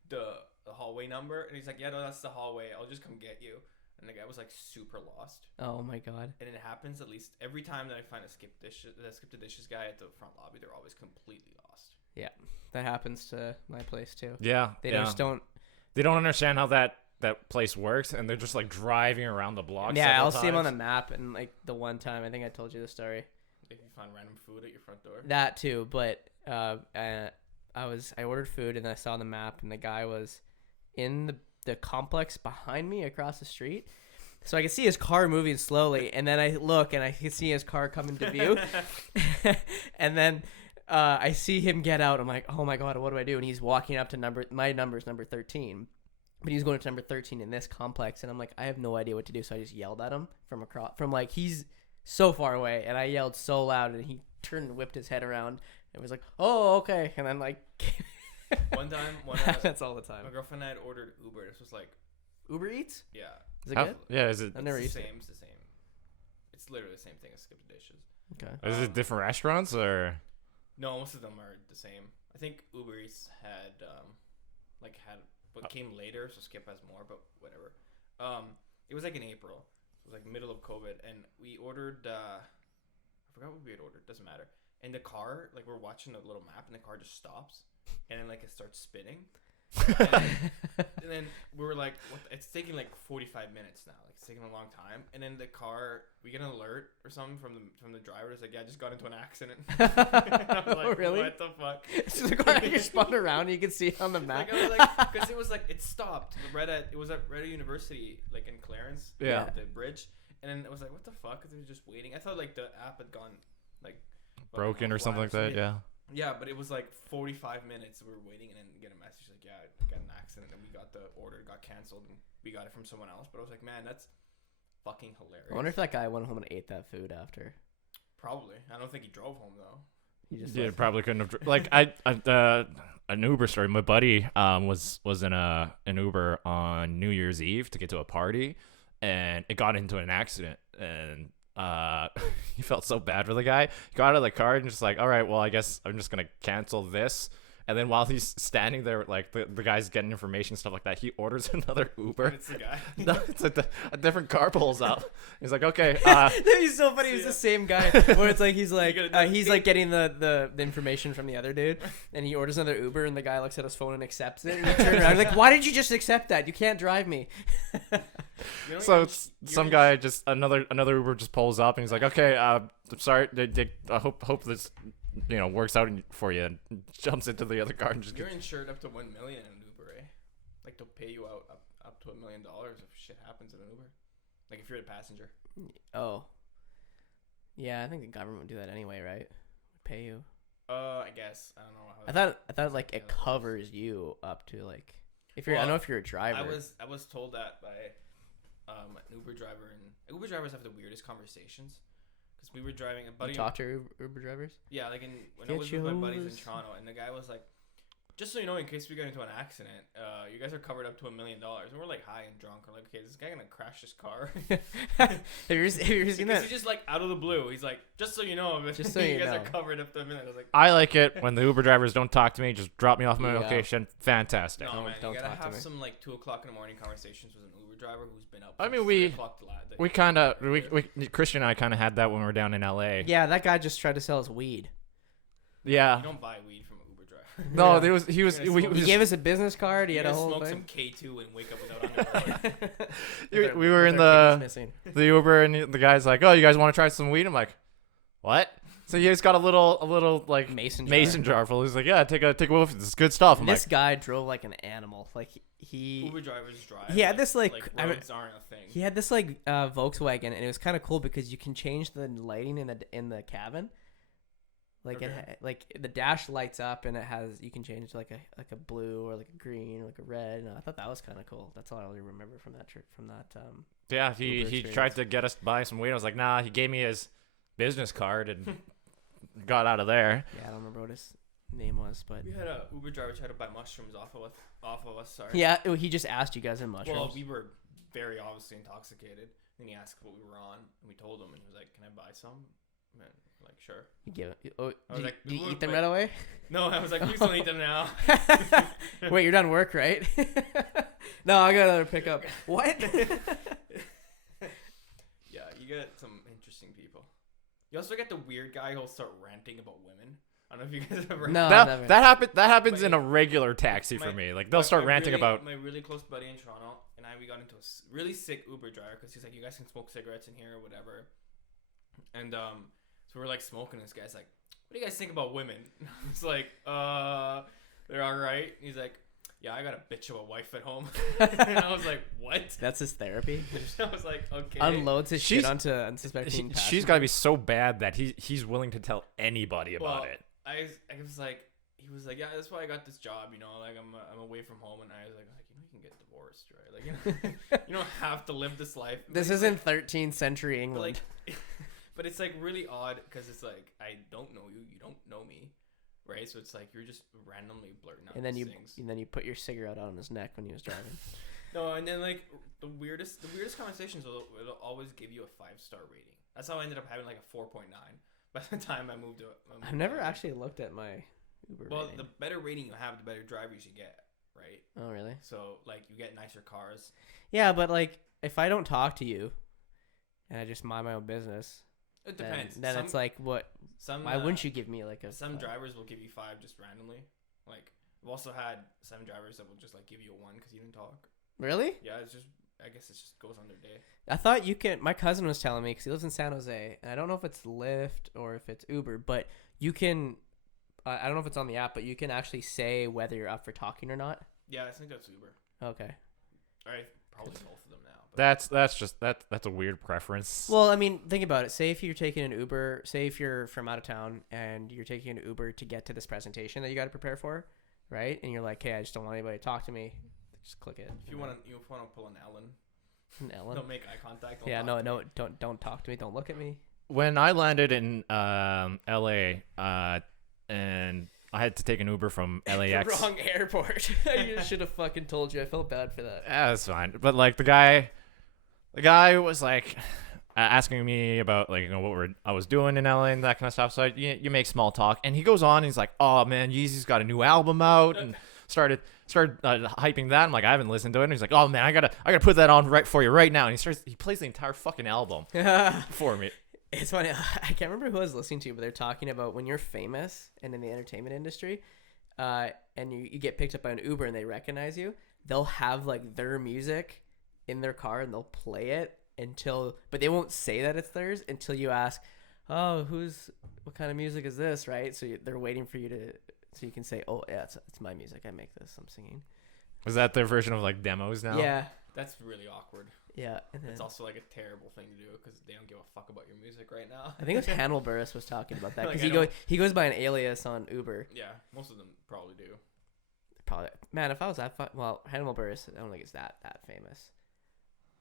the hallway number. And he's like, yeah, no, that's the hallway. I'll just come get you. And the guy was like super lost. Oh my god. And it happens at least every time that I find the skip the dishes guy at the front lobby. They're always completely lost. Yeah, that happens to my place too. Yeah. They just don't. They don't understand how that place works, and they're just like driving around the block. Yeah, I'll see them on the map, and like the one time I think I told you the story. If you find random food at your front door. That too, but I ordered food, and I saw the map, and the guy was in the complex behind me across the street. So I could see his car moving slowly, and then I look, and I can see his car come into view. And then I see him get out. I'm like, oh my god, what do I do? And he's walking up to my number's number 13. But he's going to number 13 in this complex, and I'm like, I have no idea what to do. So I just yelled at him from like, he's so far away, and I yelled so loud, and he turned and whipped his head around, and was like, oh, okay. And then like... One time, that's all the time. My girlfriend and I had ordered Uber. This was like Uber Eats. Yeah. Is it good? Yeah, is it? I've never It's used the it. same. It's the same. It's literally the same thing as skip the dishes. Okay. Is it different restaurants or? No, most of them are the same. I think Uber Eats had what came later, so Skip has more, but whatever. It was like in April. It was like middle of COVID, and we ordered. I forgot what we had ordered. Doesn't matter. In the car, like we're watching a little map, and the car just stops, and then like it starts spinning. And then we were like, what it's taking like 45 minutes now. Like it's taking a long time. And then the car, we get an alert or something from the driver. It's like, yeah, I just got into an accident. And I was like, really? What the fuck? So the car just spun around, and you can see it on the map. Like, I was like, because it was like, it stopped. It was at Red University, like in Clarence. Yeah. The bridge. And then it was like, what the fuck? Because it was just waiting. I thought like the app had gone like Broken or something like that, yeah. Yeah, but it was like 45 minutes. We were waiting, and then get a message like, yeah, I got an accident, and we got the order, got canceled, and we got it from someone else. But I was like, man, that's fucking hilarious. I wonder if that guy went home and ate that food after. Probably. I don't think he drove home though. He just Yeah, probably couldn't have. Like an Uber story. My buddy was in an Uber on New Year's Eve to get to a party, and it got into an accident, and he felt so bad for the guy. He got out of the car and just like, all right, well, I guess I'm just gonna cancel this. And then while he's standing there, like the guy's getting information, stuff like that, he orders another Uber. And it's the guy. No, it's a different car pulls up. He's like, okay. That'd be so funny. He's the same guy. Where it's like he's like getting the information from the other dude, and he orders another Uber, and the guy looks at his phone and accepts it. And he turns around, like, why did you just accept that? You can't drive me. You know, So it's some guy just another Uber just pulls up, and he's like, okay, I'm sorry. I hope this works out for you, and jumps into the other car and just You're insured up to $1 million in an Uber, eh? Like they'll pay you out up to $1 million if shit happens in an Uber. Like if you're the passenger. Oh. Yeah, I think the government would do that anyway, right? Pay you. I guess I don't know how. I thought like it covers you up to like if you're. I don't know if you're a driver. I was told that by an Uber driver, and Uber drivers have the weirdest conversations. Because we were driving a buddy. You talk to Uber drivers? Yeah, like when I was with my buddies in Toronto, and the guy was like, just so you know, in case we get into an accident, you guys are covered up to $1 million. And we're like high and drunk. We're like, okay, is this guy gonna crash his car? Have you seen that? He's just like out of the blue. He's like, just so you know, just so you you guys know. are covered up to $1 million. I was like, I like it when the Uber drivers don't talk to me, just drop me off my Yeah. location. Fantastic. no, man, don't you gotta talk to have me. some like 2 o'clock in the morning conversations with an Uber driver who's been up. I since mean, 3 o'clock the we kind of Christian and I kind of had that when we were down in LA. Yeah, that guy just tried to sell us weed. Yeah. You don't buy weed from an Uber driver. No, Yeah. there was he was You're gonna we, smoke- He was- gave us a business card. He You had a gotta whole smoke thing. some K2 and wake up without underwear. we were in With our the kidneys missing. Uber, and the guy's like, "Oh, you guys want to try some weed?" I'm like, "What?" So he's got a little like Mason jar full. He's like, yeah, take a whiff. This is good stuff. I'm This like, guy drove like an animal. Like he Uber drivers drive. he had this like roads aren't a thing. he had this like Volkswagen, and it was kind of cool because you can change the lighting in the cabin. Like Okay. like the dash lights up, and you can change like a blue or like a green or like a red. And I thought that was kind of cool. That's all I really remember from that trip. yeah, Uber he experience. tried to get us to buy some weed. I was like, nah. He gave me his business card and got out of there. Yeah, I don't remember what his name was, but We had a Uber driver try to buy mushrooms off of us. Sorry. yeah, he just asked you guys in mushrooms. Well, we were very obviously intoxicated, and he asked what we were on, and we told him, and he was like, "Can I buy some?" And like, sure. You give it. Oh, I was like, did you "Look, eat them but-" right away? No, I was like, "Please don't eat them now." Wait, you're done work, right? No, I got another pickup. What? Yeah, you get some interesting people. You also get the weird guy who'll start ranting about women. I don't know if you guys ever. No. never. That happens My- in a regular taxi for my- me. Like they'll start ranting about. My really close buddy in Toronto and we got into a really sick Uber driver because he's like, "You guys can smoke cigarettes in here or whatever," and so we're like smoking. This guy's like, "What do you guys think about women?" It's like, they're all right. He's like, "Yeah, I got a bitch of a wife at home," and I was like, "What?" That's his therapy. I was like, "Okay." Unloads his She's- shit onto unsuspecting. She's got to be so bad that he's willing to tell anybody about Well, it. I was like, he was like, "Yeah, that's why I got this job. You know, like I'm away from home," and I was like, you can get divorced, right? Like, you don't have to live this life. This But isn't 13th century but England. like, but it's like really odd because it's like I don't know you, you don't know me, right? So it's like you're just randomly blurting out and then these you things. put your cigarette on his neck when he was driving. No, and then like the weirdest conversations will always give you a 5-star rating. That's how I ended up having like a 4.9 by the time I moved to. I've never actually looked at my Uber. Well, rating. the better rating you have, the better drivers you get, right? Oh really? So like you get nicer cars. Yeah, but like if I don't talk to you, and I just mind my own business, It then, depends. then it's like what? Some Why wouldn't you give me like a? Some drivers will give you 5 just randomly. Like I've also had some drivers that will just like give you a 1 because you didn't talk. Really? Yeah, it's just I guess it just goes on their day. I thought you can. My cousin was telling me because he lives in San Jose, and I don't know if it's Lyft or if it's Uber, but you can. I don't know if it's on the app, but you can actually say whether you're up for talking or not. Yeah, I think that's Uber. Okay. All right, probably both of them now. But That's a weird preference. Well, I mean, think about it. Say if you're taking an Uber, say if you're from out of town and you're taking an Uber to get to this presentation that you got to prepare for, right? And you're like, hey, I just don't want anybody to talk to me. Just click it. if you want to pull an Ellen, Ellen. don't make eye contact. Don't Yeah, talk no, to me. don't talk to me. Don't look at me. When I landed in LA, and I had to take an Uber from LAX. The wrong airport. I should have fucking told you. I felt bad for that. Yeah, that's fine. But like the guy was like asking me about like what I was doing in LA and that kind of stuff. So you make small talk, and he goes on. And he's like, "Oh man, Yeezy's got a new album out," and started hyping that. I'm like, I haven't listened to it. And he's like, "Oh man, I gotta put that on right for you right now." And he plays the entire fucking album for me. It's funny. I can't remember who I was listening to, but they're talking about when you're famous and in the entertainment industry, and you get picked up by an Uber and they recognize you, they'll have like their music in their car and they'll play it but they won't say that it's theirs until you ask, oh, what kind of music is this, right? So they're waiting for you so you can say, oh yeah, it's my music. I make this. I'm singing. Was that their version of like demos now? Yeah. That's really awkward. Yeah. And then, It's also like a terrible thing to do because they don't give a fuck about your music right now. I think it was Hannibal Buress was talking about that Like, because I he goes by an alias on Uber. Yeah, most of them probably do. Probably, man. If I was that, Hannibal Buress, I don't think it's that famous.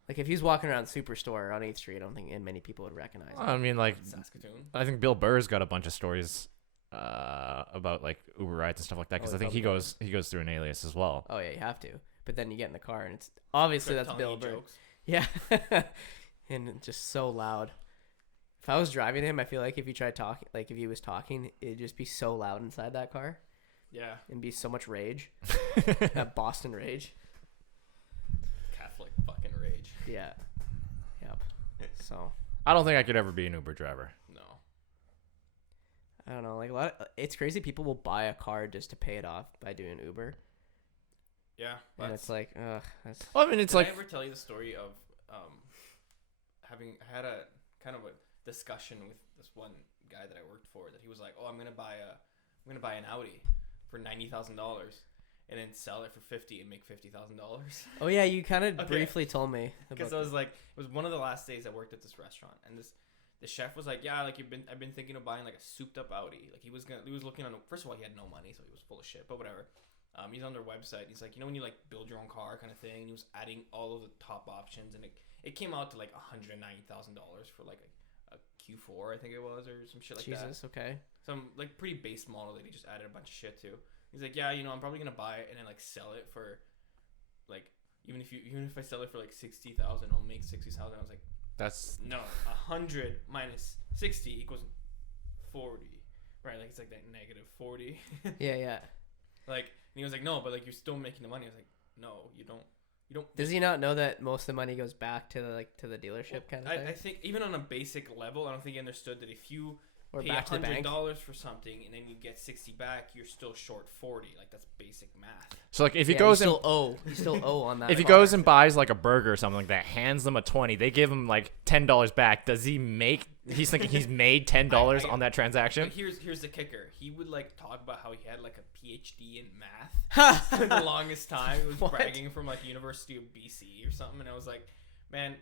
Like if he's walking around Superstore on 8th Street, I don't think many people would recognize him. I mean, like, Saskatoon. I think Bill Burr's got a bunch of stories about like Uber rides and stuff like that because I think he goes through an alias as well. Oh yeah, you have to. But then you get in the car and it's obviously Start that's telling Bill you Burr. jokes. Yeah, and it's just so loud. If I was driving him, I feel like if he tried talking, like if he was talking, it'd just be so loud inside that car Yeah, and be so much rage, that Boston rage. Catholic fucking rage. Yeah, yep. So I don't think I could ever be an Uber driver. No. I don't know, like it's crazy. People will buy a car just to pay it off by doing Uber, Yeah, and it's like, ugh. That's, Well, I mean, it's Did like I ever tell you the story of I had a kind of a discussion with this one guy that I worked for that he was like, oh, I'm gonna buy an Audi for $90,000 and then sell it for 50 and make $50,000. Oh yeah, you kind of briefly told me. Because I was like, it was one of the last days I worked at this restaurant, and the chef was like, yeah, like I've been thinking of buying like a souped up Audi. Like he was looking on. First of all, he had no money, so he was full of shit. But whatever. He's on their website. He's like, when you like build your own car kind of thing. He was adding all of the top options, and it came out to like $190,000 for like a Q4, I think it was, or some shit like that. Jesus, okay. Some like pretty base model that he just added a bunch of shit to. He's like, yeah, I'm probably gonna buy it and then like sell it for, like, even if I sell it for like 60,000, I'll make 60,000. I was like, That's no, 100 minus 60 equals 40, right? Like it's like that negative 40. Yeah. Like, and he was like, no, but like you're still making the money. I was like, no, you don't. Does he not know that most of the money goes back to the dealership kind of thing? I think even on a basic level, I don't think he understood that if you or pay back to the bank $100 for something and then you get 60 back, you're still short 40. Like that's basic math. so like if he Yeah, goes you and still owe on that. if he car. goes and buys like a burger or something like that, hands them a 20, they give him like $10 back. Does he make? He's thinking he's made $10 on that transaction. But here's the kicker. He would like talk about how he had like a PhD in math for the longest time. He was What? bragging from like University of BC or something, and I was like, man,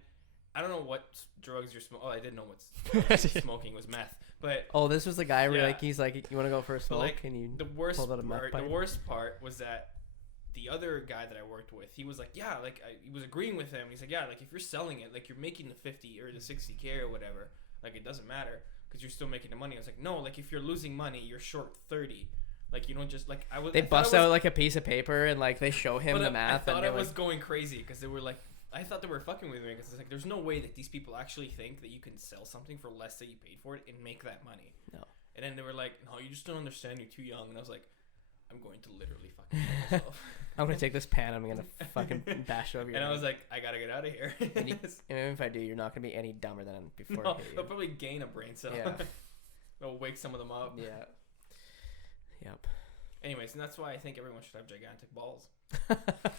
I don't know what drugs you're smoking. Oh, I didn't know what smoking was meth. But Oh, this was the guy where Yeah. like he's like, you want to go for a smoke, like, and you the worst pulled out a meth part, pipe. the worst part was that the other guy that I worked with, he was like, yeah, like he was agreeing with him. He's like, yeah, like if you're selling it, like you're making the 50 or the 60K or whatever, like it doesn't matter because you're still making the money. I was like, no, like if you're losing money, you're short 30. Like you don't just like They bust out like a piece of paper and like they show him the math. I thought and I they're was like, going crazy because they were like, I thought they were fucking with me because it's like, there's no way that these people actually think that you can sell something for less than you paid for it and make that money. No. And then they were like, no, you just don't understand. You're too young. And I was like, I'm going to literally fucking kill myself. I'm gonna take this pan. I'm gonna fucking bash it over your And I head. was like, I gotta get out of here. And even if I do, you're not gonna be any dumber than before. No, I hit they'll you. probably gain a brain cell. Yeah. They'll wake some of them up. Yeah. Yep. Anyways, and that's why I think everyone should have gigantic balls.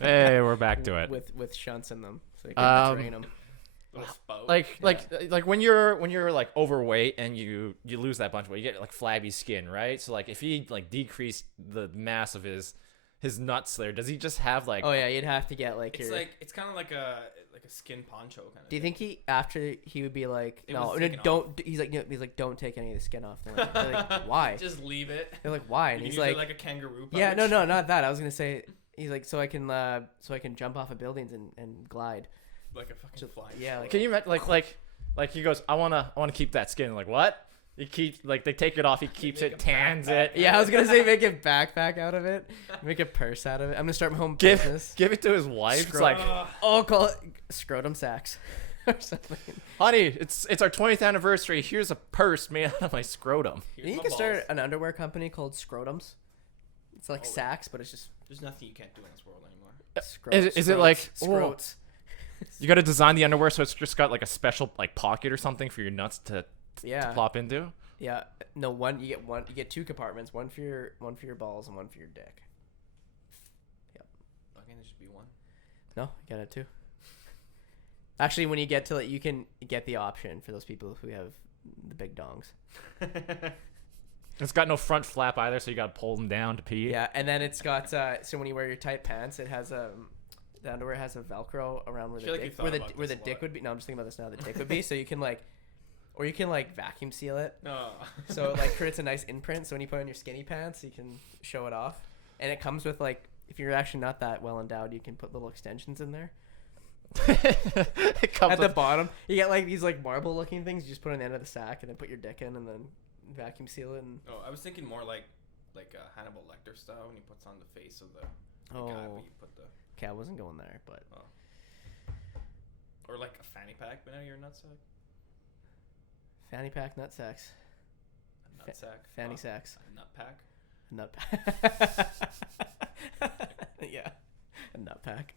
Hey, we're back to it. With shunts in them, so you can drain them. Little spout. Like when you're like overweight and you lose that bunch of weight, you get like flabby skin, right? So like if he like decreased the mass of his nuts there, does he just have like? Oh yeah, you'd have to get like it's your. like it's kind of like a skin poncho kind of. Do you think he would be like, It no, was no taken don't? He's like, don't take any of the skin off. They're like, why? Just leave it. They're like, why? And You he's can use like, it like a kangaroo. yeah, no, pouch. not that. I was gonna say, he's like, so I can jump off of buildings and glide. Like a fucking flying. yeah, like- Can you imagine like he goes, I wanna keep that skin. Like what? He keeps like they take it off. He keeps make it, a tans backpack. it. Yeah, I was gonna say make a backpack out of it, make a purse out of it. I'm gonna start my home Give business. it to his wife. It's Scro- like, Oh, call it scrotum sacks or something. honey, it's our 20th anniversary. Here's a purse made out of my scrotum. Here's You my can start balls. an underwear company called Scrotums. It's like Oh. sacks, but it's just There's nothing you can't do in this world anymore. Is it like, scrotes? You got to design the underwear so it's just got like a special like pocket or something for your nuts to Yeah, plop into. yeah. No, you get two compartments, one for your balls and one for your dick. Why can't there just be one? No, you got it too. Actually, when you get to it, you can get the option for those people who have the big dongs. It's got no front flap either, so you got to pull them down to pee. Yeah, and then it's got so when you wear your tight pants, it has the underwear has a Velcro around where I feel the like you dick thought where the about where the this a dick lot. would be. No, I'm just thinking about this now. The dick would be so you can like, or you can like vacuum seal it. No. So it like creates a nice imprint. So when you put on your skinny pants, you can show it off. And it comes with like, if you're actually not that well endowed, you can put little extensions in there. It comes At the with- bottom, you get like these like marble looking things. You just put on the end of the sack and then put your dick in and then vacuum seal it. And No, I was thinking more like Hannibal Lecter style when he puts on the face of the guy, oh, but you put the okay, I wasn't going there, but or like a fanny pack, but now you're a nutsack. fanny pack, nut sacks, A nutsack. fanny sacks, A nut pack. nut pack. Yeah, a nut pack.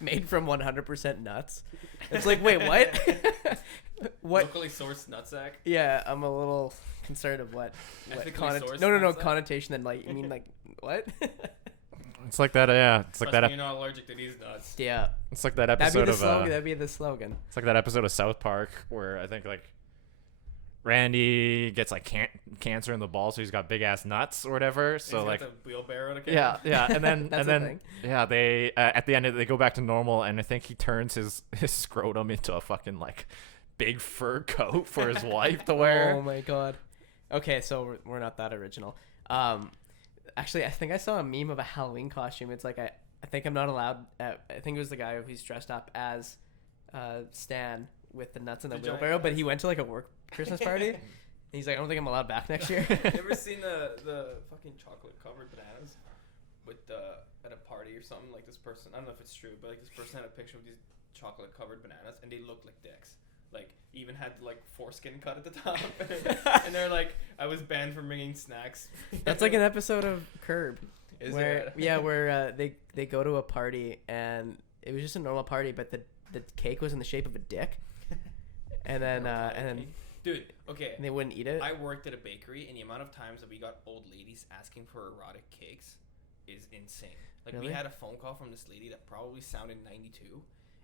Made from 100% nuts. It's like, wait, what? What? Locally sourced nutsack. Yeah, I'm a little concerned of what Ethically sourced no nutsack? connotation. Then like, you mean like what? It's like that. Yeah, it's like Trust that. me, you're not allergic to these nuts. Yeah, It's like that that'd be episode the of. slogan. That'd be the slogan. It's like that episode of South Park where I think like Randy gets like cancer in the balls, so he's got big ass nuts or whatever. So He's like got the wheelbarrow to carry. yeah, and then That's and a then thing. yeah, they at the end they go back to normal, and I think he turns his scrotum into a fucking like big fur coat for his wife to wear. Oh my god. Okay, so we're not that original. Actually, I think I saw a meme of a Halloween costume. It's like I think I'm not allowed. I think it was the guy who's dressed up as Stan with the nuts in the wheelbarrow, but he went to like a work Christmas party. And he's like, I don't think I'm allowed back next year. You ever seen the fucking chocolate covered bananas with at a party or something? Like this person, I don't know if it's true, but like this person had a picture of these chocolate covered bananas, and they looked like dicks. Like even had like foreskin cut at the top, and they're like, I was banned from bringing snacks. That's like an episode of Curb. Is where it? where they go to a party and it was just a normal party, but the cake was in the shape of a dick, and then Dude, okay. they wouldn't eat it. I worked at a bakery, and the amount of times that we got old ladies asking for erotic cakes is insane. Like Really? we had a phone call from this lady that probably sounded 92.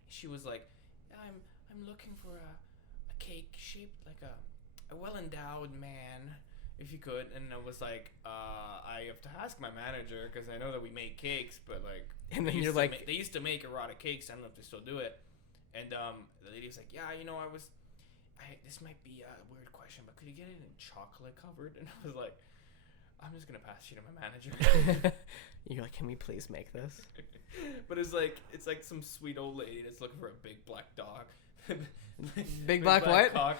She was like, I'm looking for a cake shaped like a well endowed man, if you could. And I was like, I have to ask my manager because I know that we make cakes, but like, And then you're like- they used to make erotic cakes. I don't know if they still do it. And the lady was like, yeah, this might be a weird question, but could you get it in chocolate covered? And I was like, I'm just gonna pass you to my manager. You're like, can we please make this? But it's like some sweet old lady that's looking for a big black dog. Big black what? Cock.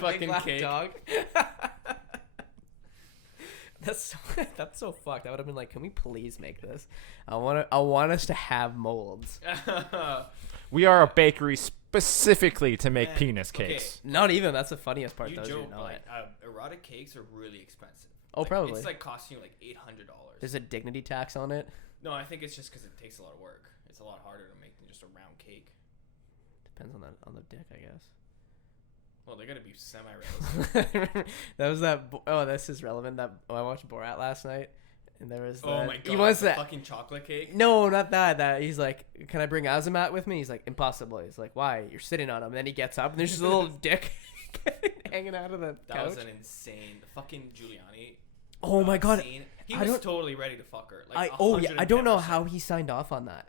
Fucking Big black cake. dog. That's so fucked. I would have been like, can we please make this? I want us to have molds. We are a bakery specifically to make Man, penis okay. cakes. Not even. That's the funniest part. You though. joke, Know but it. erotic cakes are really expensive. Oh, Like, probably. It's like costing you like $800. There's a dignity tax on it. No, I think it's just because it takes a lot of work. It's a lot harder to make than just a round cake. Depends on the dick, I guess. Well, they gotta be semi-realistic. That was that. Oh, this is relevant. I watched Borat last night, and there was. Oh my god! He wants the that. fucking chocolate cake. No, not that. That he's like, can I bring Azamat with me? He's like, impossible. He's like, why? You're sitting on him. And then he gets up, and there's just a little dick hanging out of the That couch. was an insane. The fucking Giuliani. Oh my god! Scene. He I was don't- totally ready to fuck her. Like, I don't know 110%. how he signed off on that.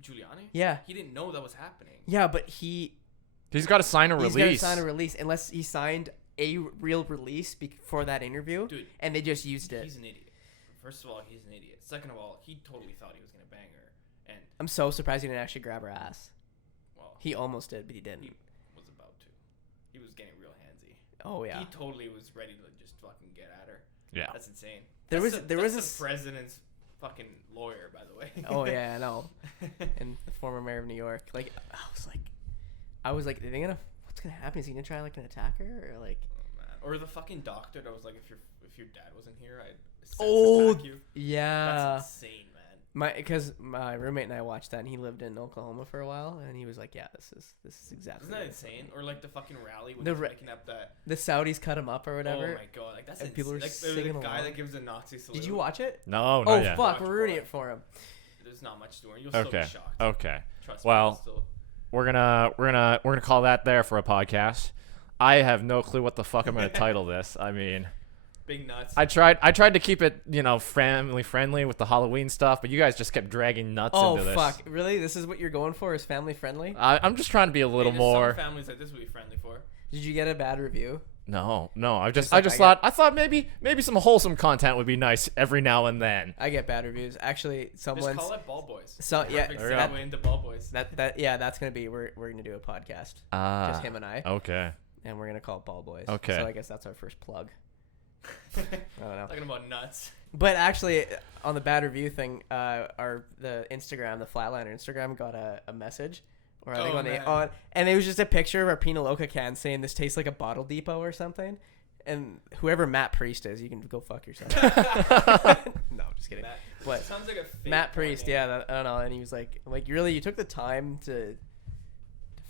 Giuliani. Yeah, He didn't know that was happening. He's got to sign a he's got to release. sign a release unless he signed a real release for that interview, Dude, and they just used it. he's an idiot. First of all, he's an idiot. Second of all, he totally thought he was gonna bang her, and I'm so surprised he didn't actually grab her ass. well, He almost did, but he didn't. He was about to. He was getting real handsy. Oh yeah. He totally was ready to just fucking get at her. Yeah. That's insane. There That's was the, there that's was the a president's fucking lawyer, by the way. Oh yeah, I know. And the former mayor of New York. Like I was like, are they gonna? What's gonna happen? Is he gonna try like an attacker or like? Oh, man. Or the fucking doctor that was like, if your dad wasn't here, I'd Oh, attack you. Yeah. That's insane, man. Because my roommate and I watched that, and he lived in Oklahoma for a while, and he was like, yeah, this is exactly. Isn't that what it's insane? Or like the fucking rally when The he's ra- making up that. The Saudis cut him up or whatever. Oh my god, like that's And people are like singing the guy along. that gives a Nazi salute. Did you watch it? No, Oh not yet. fuck, Watch we're rooting Borat. it for him. There's not much to it. You'll still Okay. be shocked. Okay. Trust me. Well, you'll still... We're gonna call that there for a podcast. I have no clue what the fuck I'm gonna title this. I mean, Big nuts. I tried to keep it, family friendly with the Halloween stuff, but you guys just kept dragging nuts Oh into this. fuck, really? This is what you're going for? Is family friendly? I'm just trying to be a little Hey, there's more. Some families that this would be friendly for. Did you get a bad review? No. I Just just like thought maybe some wholesome content would be nice every now and then. I get bad reviews. Actually, Just someone's call it Ball Boys. yeah, Perfect there we go. segue into Ball Boys. that's gonna be we're gonna do a podcast, just him and I, Okay. and we're gonna call it Ball Boys. Okay. So I guess that's our first plug. I don't know. Talking about nuts. But actually, on the bad review thing, the Flatliner Instagram got a message, or I think Oh, on the man. and it was just a picture of our Pina Loca can saying this tastes like a Bottle Depot or something. And whoever Matt Priest is, you can go fuck yourself. No, just kidding. Matt, What? sounds like a fake Matt porn Priest, name. yeah, I don't know. And he was like, you took the time to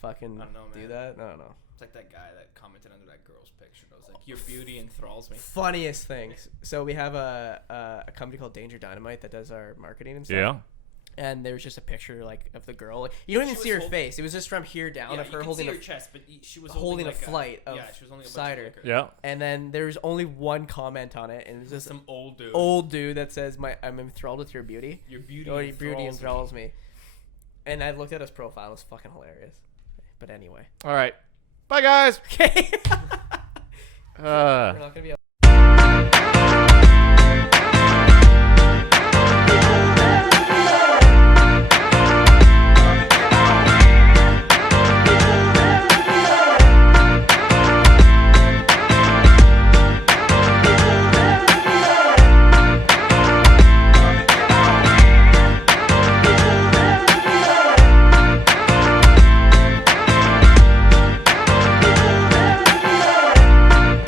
fucking I don't know, do man. that? I don't know. It's like that guy that commented under that girl's picture. That was like, your beauty enthralls me. Funniest things. So we have a company called Danger Dynamite that does our marketing and stuff. Yeah. And there was just a picture like of the girl. Like, you don't even see her face. It was just from here down of her holding her chest, but she was holding like a flight of she was holding a cider. bunch of liquor. Yeah. And then there's only one comment on it, and it's just Some old dude that says, I'm enthralled with your beauty. Your beauty enthralls me. And I looked at his profile. It was fucking hilarious. But anyway. All right. Bye, guys. Okay. Uh. We're not gonna be able